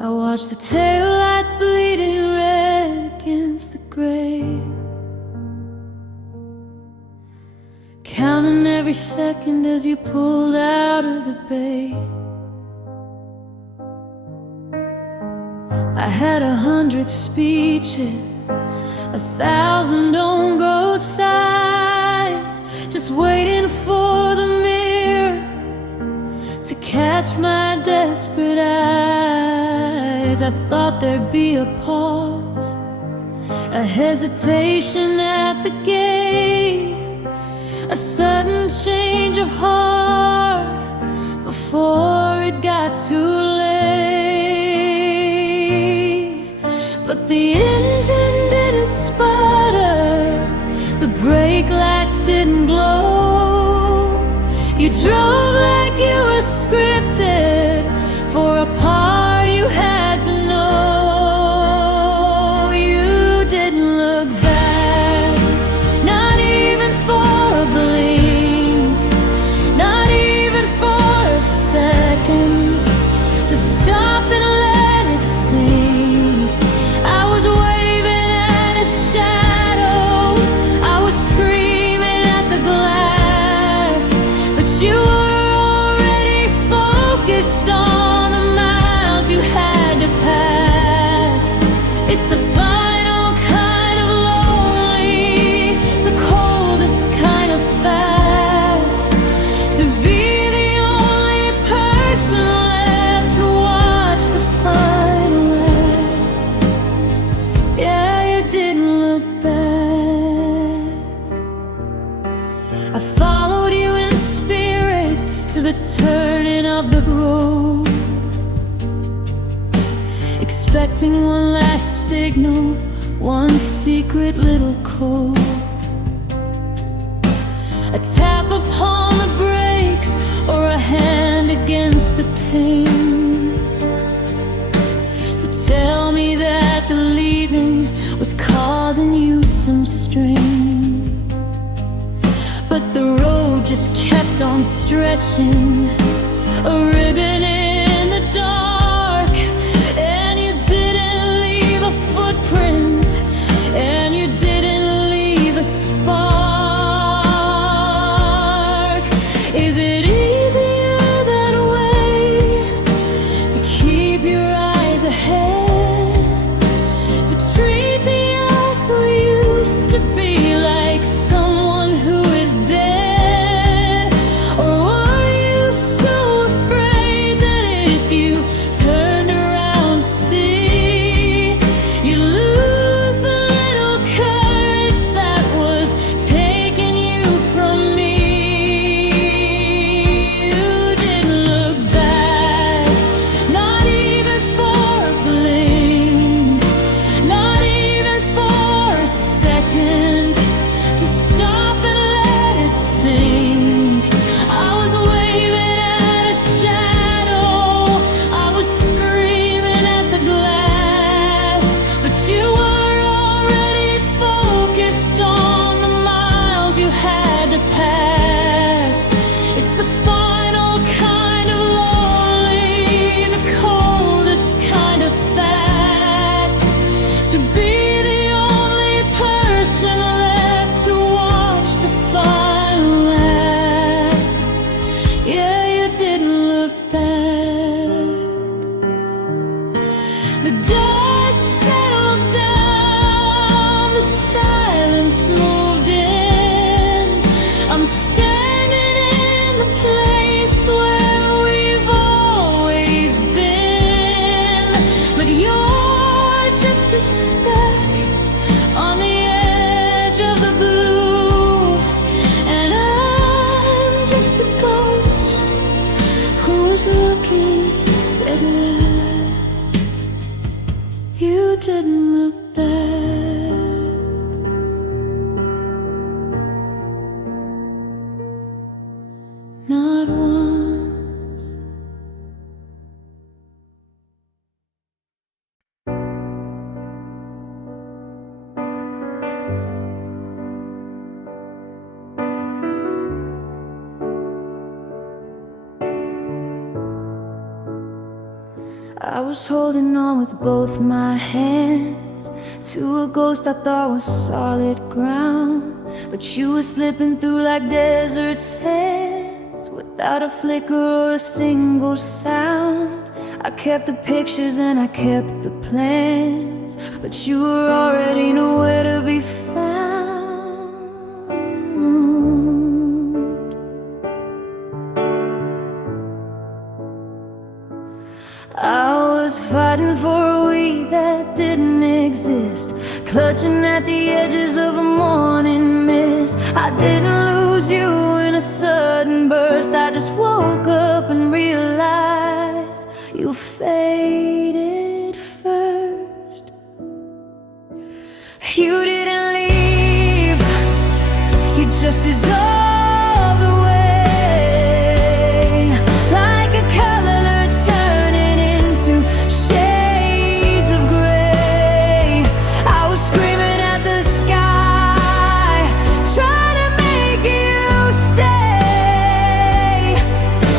I watched the taillights bleeding red against the gray, counting every second as you pulled out of the bay. I had 100 speeches, 1,000 don't go sides, just waiting for the mirror to catch my desperate eyes. I thought there'd be a pause, a hesitation at the gate, a sudden change of heart before it got too late. But the engine didn't sputter, the brake lights didn't glow. You drove like you were scripted for a part you had to know. You didn't look back, not even for a blink, not even for a second, just stop and let it sink. I was waving at a shadow, I was screaming at the glass, but you were already focused on the miles you had to pass. It's the final kind of lonely, the coldest kind of fact, to be the only person left to watch the final act. Yeah, you didn't look back. I followed you in spirit to the turning of the road, expecting one last signal, one secret little code, a tap upon the brakes or a hand against the pane, to tell me that the leaving was causing you some strain. But the road just kept on stretching, a ribbon in the dark, and you didn't leave a footprint, and you didn't leave a spark. Is it easier that way, to keep your eyes ahead, to treat the us we used to be like someone who is dead? Or were you so afraid that I was holding on with both my hands to a ghost I thought was solid ground, but you were slipping through like desert sands without a flicker or a single sound. I kept the pictures and I kept the plans, but you were already nowhere to be found. I was fighting for a we that didn't exist, clutching at the edges of a morning mist. I didn't lose you in a sudden burst, I just woke up and realized you faded first. You didn't leave, you just dissolved away, like a color turning into shades of gray. I was screaming at the sky, trying to make you stay,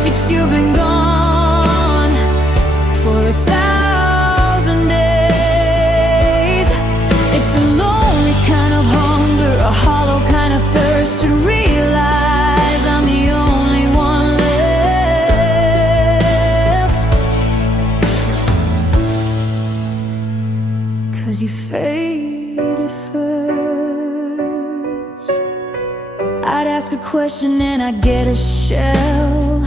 but you've been gone for 1,000 days. It's a lonely kind of hunger, a hollow kind of thirst to realize I'm the only one left. 'Cause you faded first. I'd ask a question and I'd get a shell,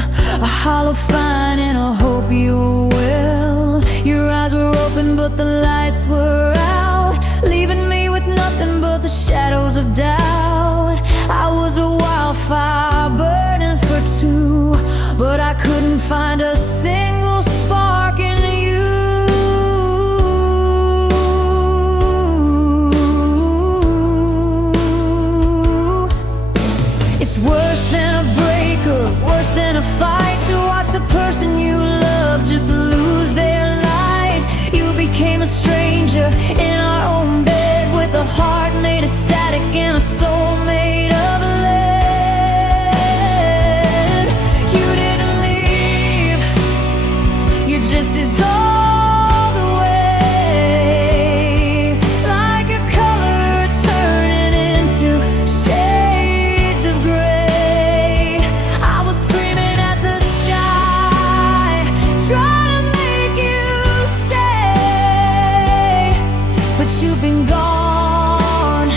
a hollow fine and a hope you were well. Your eyes were open but the lights were out, leaving me with nothing but the shadows of doubt. I was a wildfire burning for two, but I couldn't find a single spark in you. It's worse than a breakup, worse than a fight, to watch the person you love just lose their life. You became a stranger in our own bed, with a heart made of static and a soul made of lead. You didn't leave, you just dissolved away, like a color turning into shades of gray. I was screaming at the sky, trying to make you stay, but you've been gone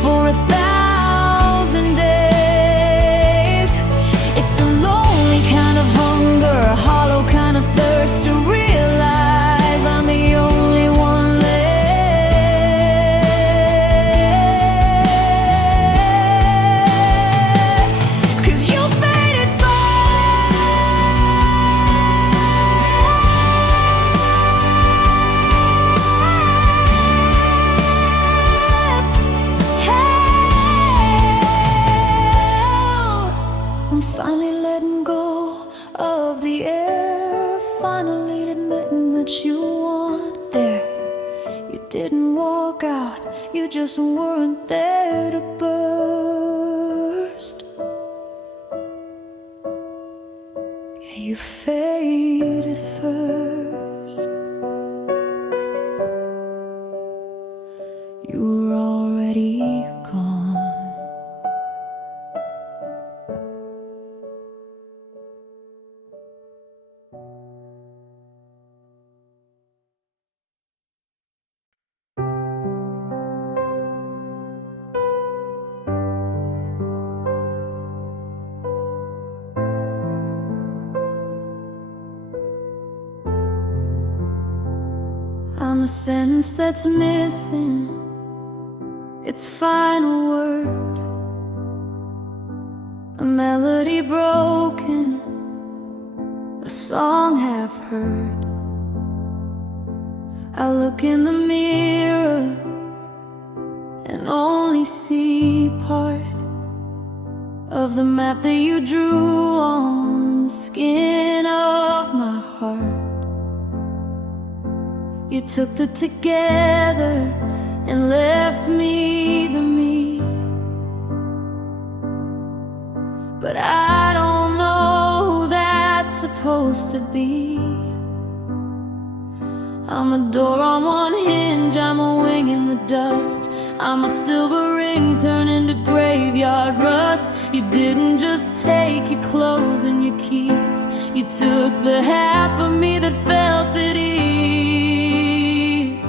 for 1,000 days. It's a lonely kind of hunger, a hollow kind of thirst to realize I'm the only one left. 'Cause you faded fast. Hell, I'm finally letting go of the air, finally admitting that you weren't there. You didn't walk out, you just weren't there to burst. Yeah, you faded first. You were already gone. I'm a sentence that's missing its final word, a melody broken, a song half heard. I look in the mirror and only see part of the map that you drew on the skin of my heart. You took the together and left me the me, but I don't know who that's supposed to be. I'm a door on one hinge, I'm a wing in the dust. I'm a silver ring turned into graveyard rust. You didn't just take your clothes and your keys, you took the half of me that felt at ease.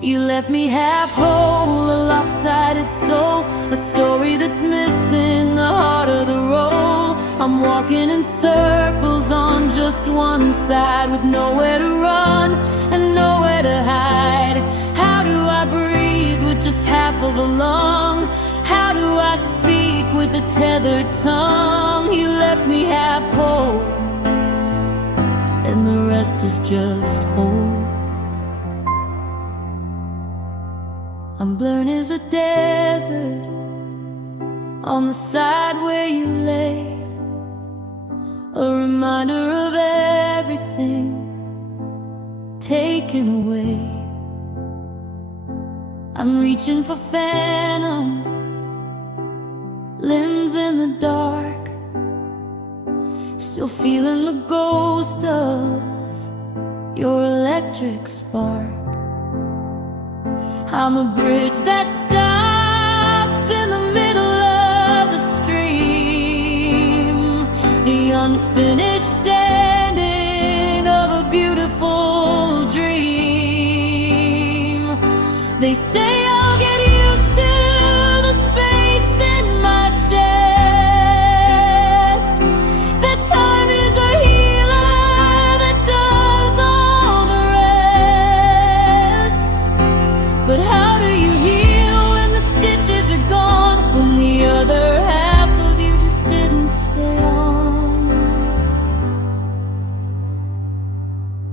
You left me half whole, a lopsided soul, a story that's missing the heart of the role. I'm walking in circles on just one side, with nowhere to run and nowhere to hide. How do I breathe with just half of a lung? How do I speak with a tethered tongue? You left me half whole, and the rest is just whole. I'm blurred as a desert on the side where you lay, a reminder of everything taken away. I'm reaching for phantom limbs in the dark, still feeling the ghost of your electric spark. I'm a bridge that stops in the middle of the stream, the unfinished ending of a beautiful dream. They say I'll get used to the space in my chest, that time is a healer that does all the rest. But how do you heal when the stitches are gone, when the other half of you just didn't stay on?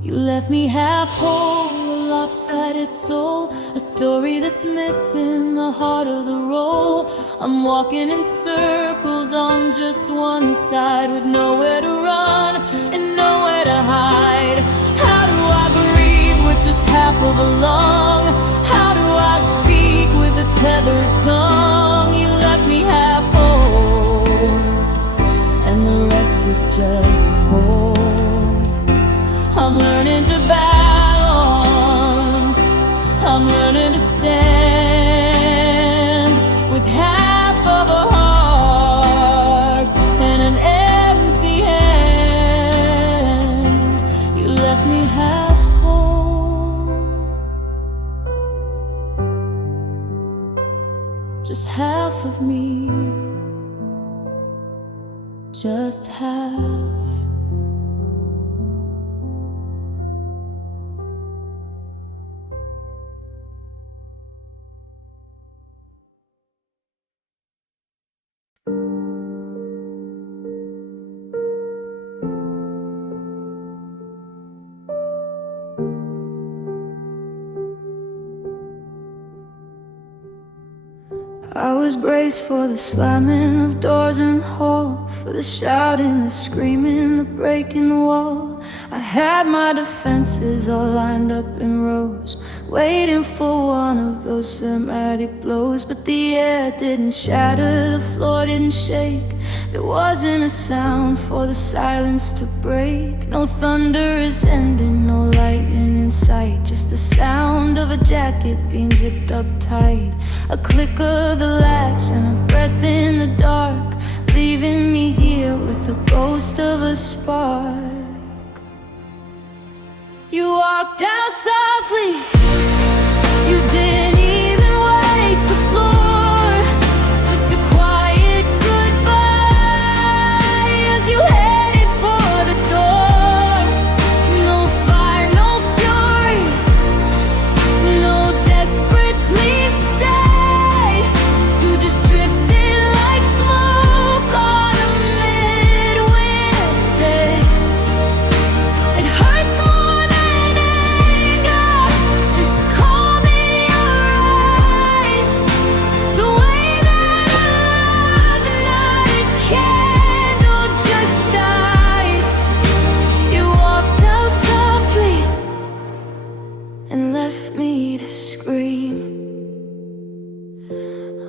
You left me half whole, a lopsided soul, a story that's missing the heart of the role. I'm walking in circles on just one side, with nowhere to run and nowhere to hide. How do I breathe with just half of a lung? How do I speak with a tethered tongue? You left me half whole, and the rest is just whole. I'm learning to balance, I'm learning to stand with half of a heart and an empty hand. You left me half whole, just half of me, just half. I was braced for the slamming of doors in the hall, for the shouting, the screaming, the breaking the wall. I had my defenses all lined up in rows, waiting for one of those cinematic blows. But the air didn't shatter, the floor didn't shake. There wasn't a sound for the silence to break. No thunder is ending, no lightning in sight, just the sound of a jacket being zipped up tight, a click of the latch and a breath in the dark, leaving me here with the ghost of a spark. You walked out softly, you didn't even wake the floor, just a quiet goodbye as you headed for the door. No fire, no fury, no desperate please stay. You just drifted like smoke on a midwinter day. It hurts more than anger, this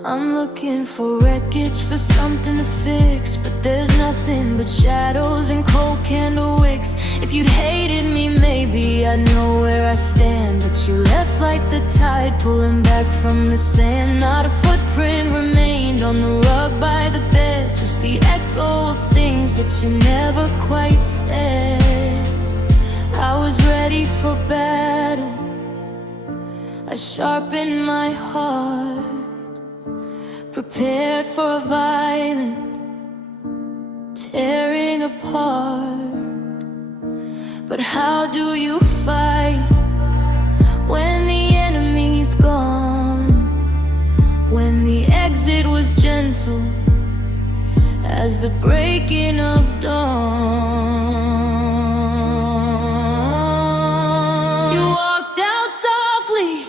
I'm looking for wreckage, for something to fix, but there's nothing but shadows and cold candle wicks. If you'd hated me, maybe I'd know where I stand, but you left like the tide pulling back from the sand. Not a footprint remained on the rug by the bed, just the echo of things that you never quite said. I was ready for battle, I sharpened my heart, prepared for a violent tearing apart. But how do you fight when the enemy's gone? When the exit was gentle as the breaking of dawn. You walked out softly,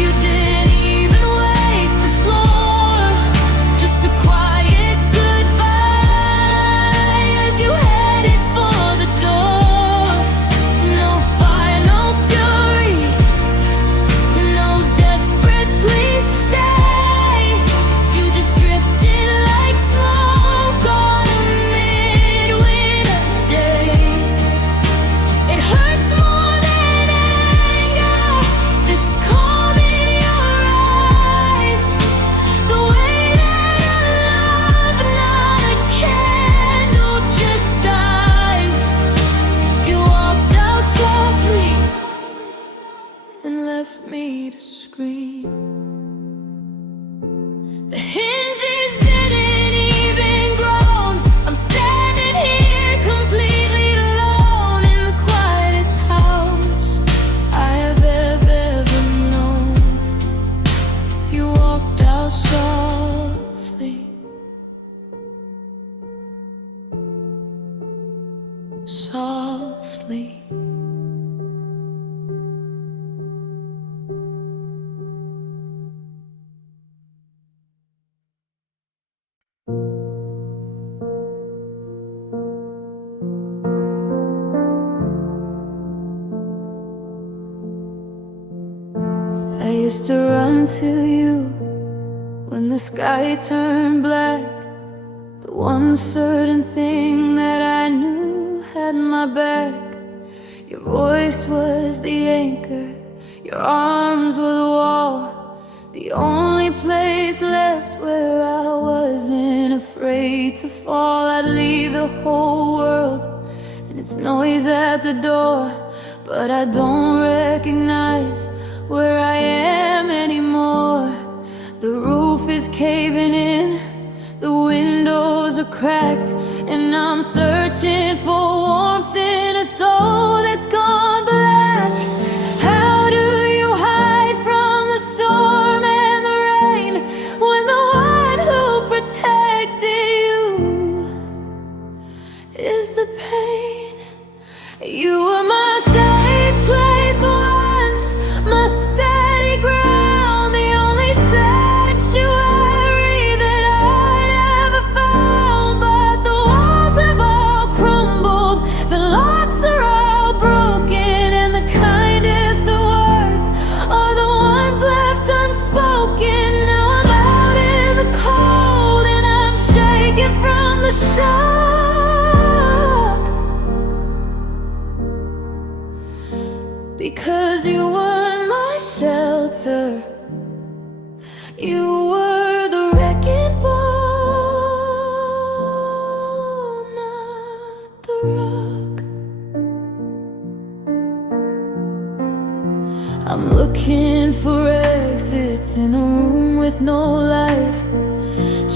you didn't even wake the floor, just a quiet goodbye as you headed for the door. No fire, no fury, no desperate please stay. You just drifted like smoke on a midwinter day. It hurts more than anger, this calm in your eyes, the way that a love, not a candle, just dies. You walked out softly and left me to scream. The hinges didn't even groan. I'm standing here completely alone in the quietest house I have ever known. You walked out softly, softly. I used to run to you when the sky turned black. The one certain thing that I knew had my back. Your voice was the anchor, your arms were the wall, the only place left where I wasn't afraid to fall. I'd leave the whole world and its noise at the door, but I don't recognize where I am anymore. The roof is caving in, the windows are cracked, and I'm searching for warmth in a soul that's gone black. How do you hide from the storm and the rain when the one who protected you is the pain? You were my safe place once, my steady ground, the only sanctuary that I'd ever found. But the walls have all crumbled, the locks are all broken, and the kindest of words are the ones left unspoken. Now I'm out in the cold and I'm shaking from the shock, because you weren't my shelter, you were the wrecking ball, not the rock. I'm looking for exits in a room with no light,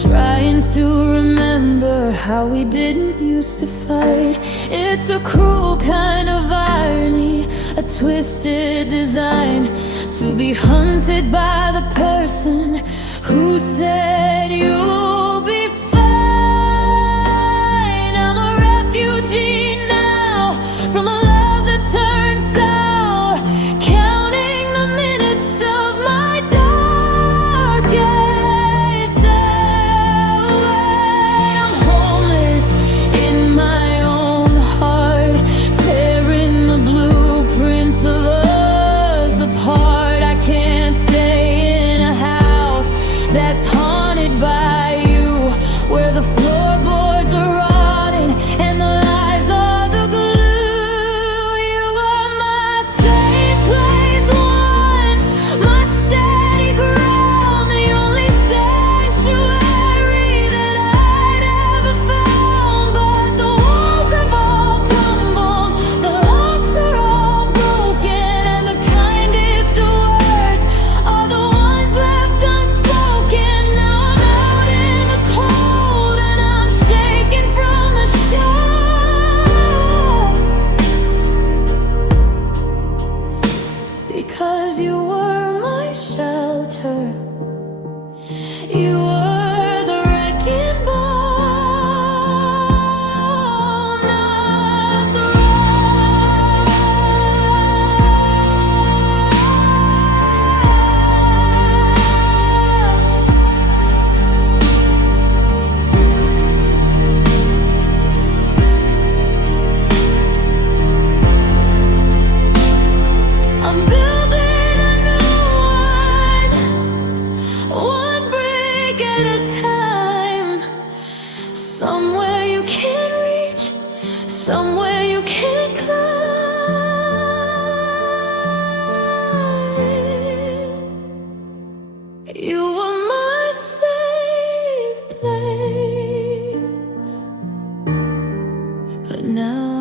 trying to remember how we didn't used to fight. It's a cruel kind of irony, a twisted design, to be hunted by the person who said you'll be fine. I'm a refugee now from a love that turned sour, counting the minutes of my darkest hour. I'm homeless in my own heart, tearing the blueprints of us apart. I can't stay in a house that shelter. You were the wrecking ball, not the I'm building a new one brick at a time. Somewhere you can't reach, somewhere you can't climb. You were my safe place, but now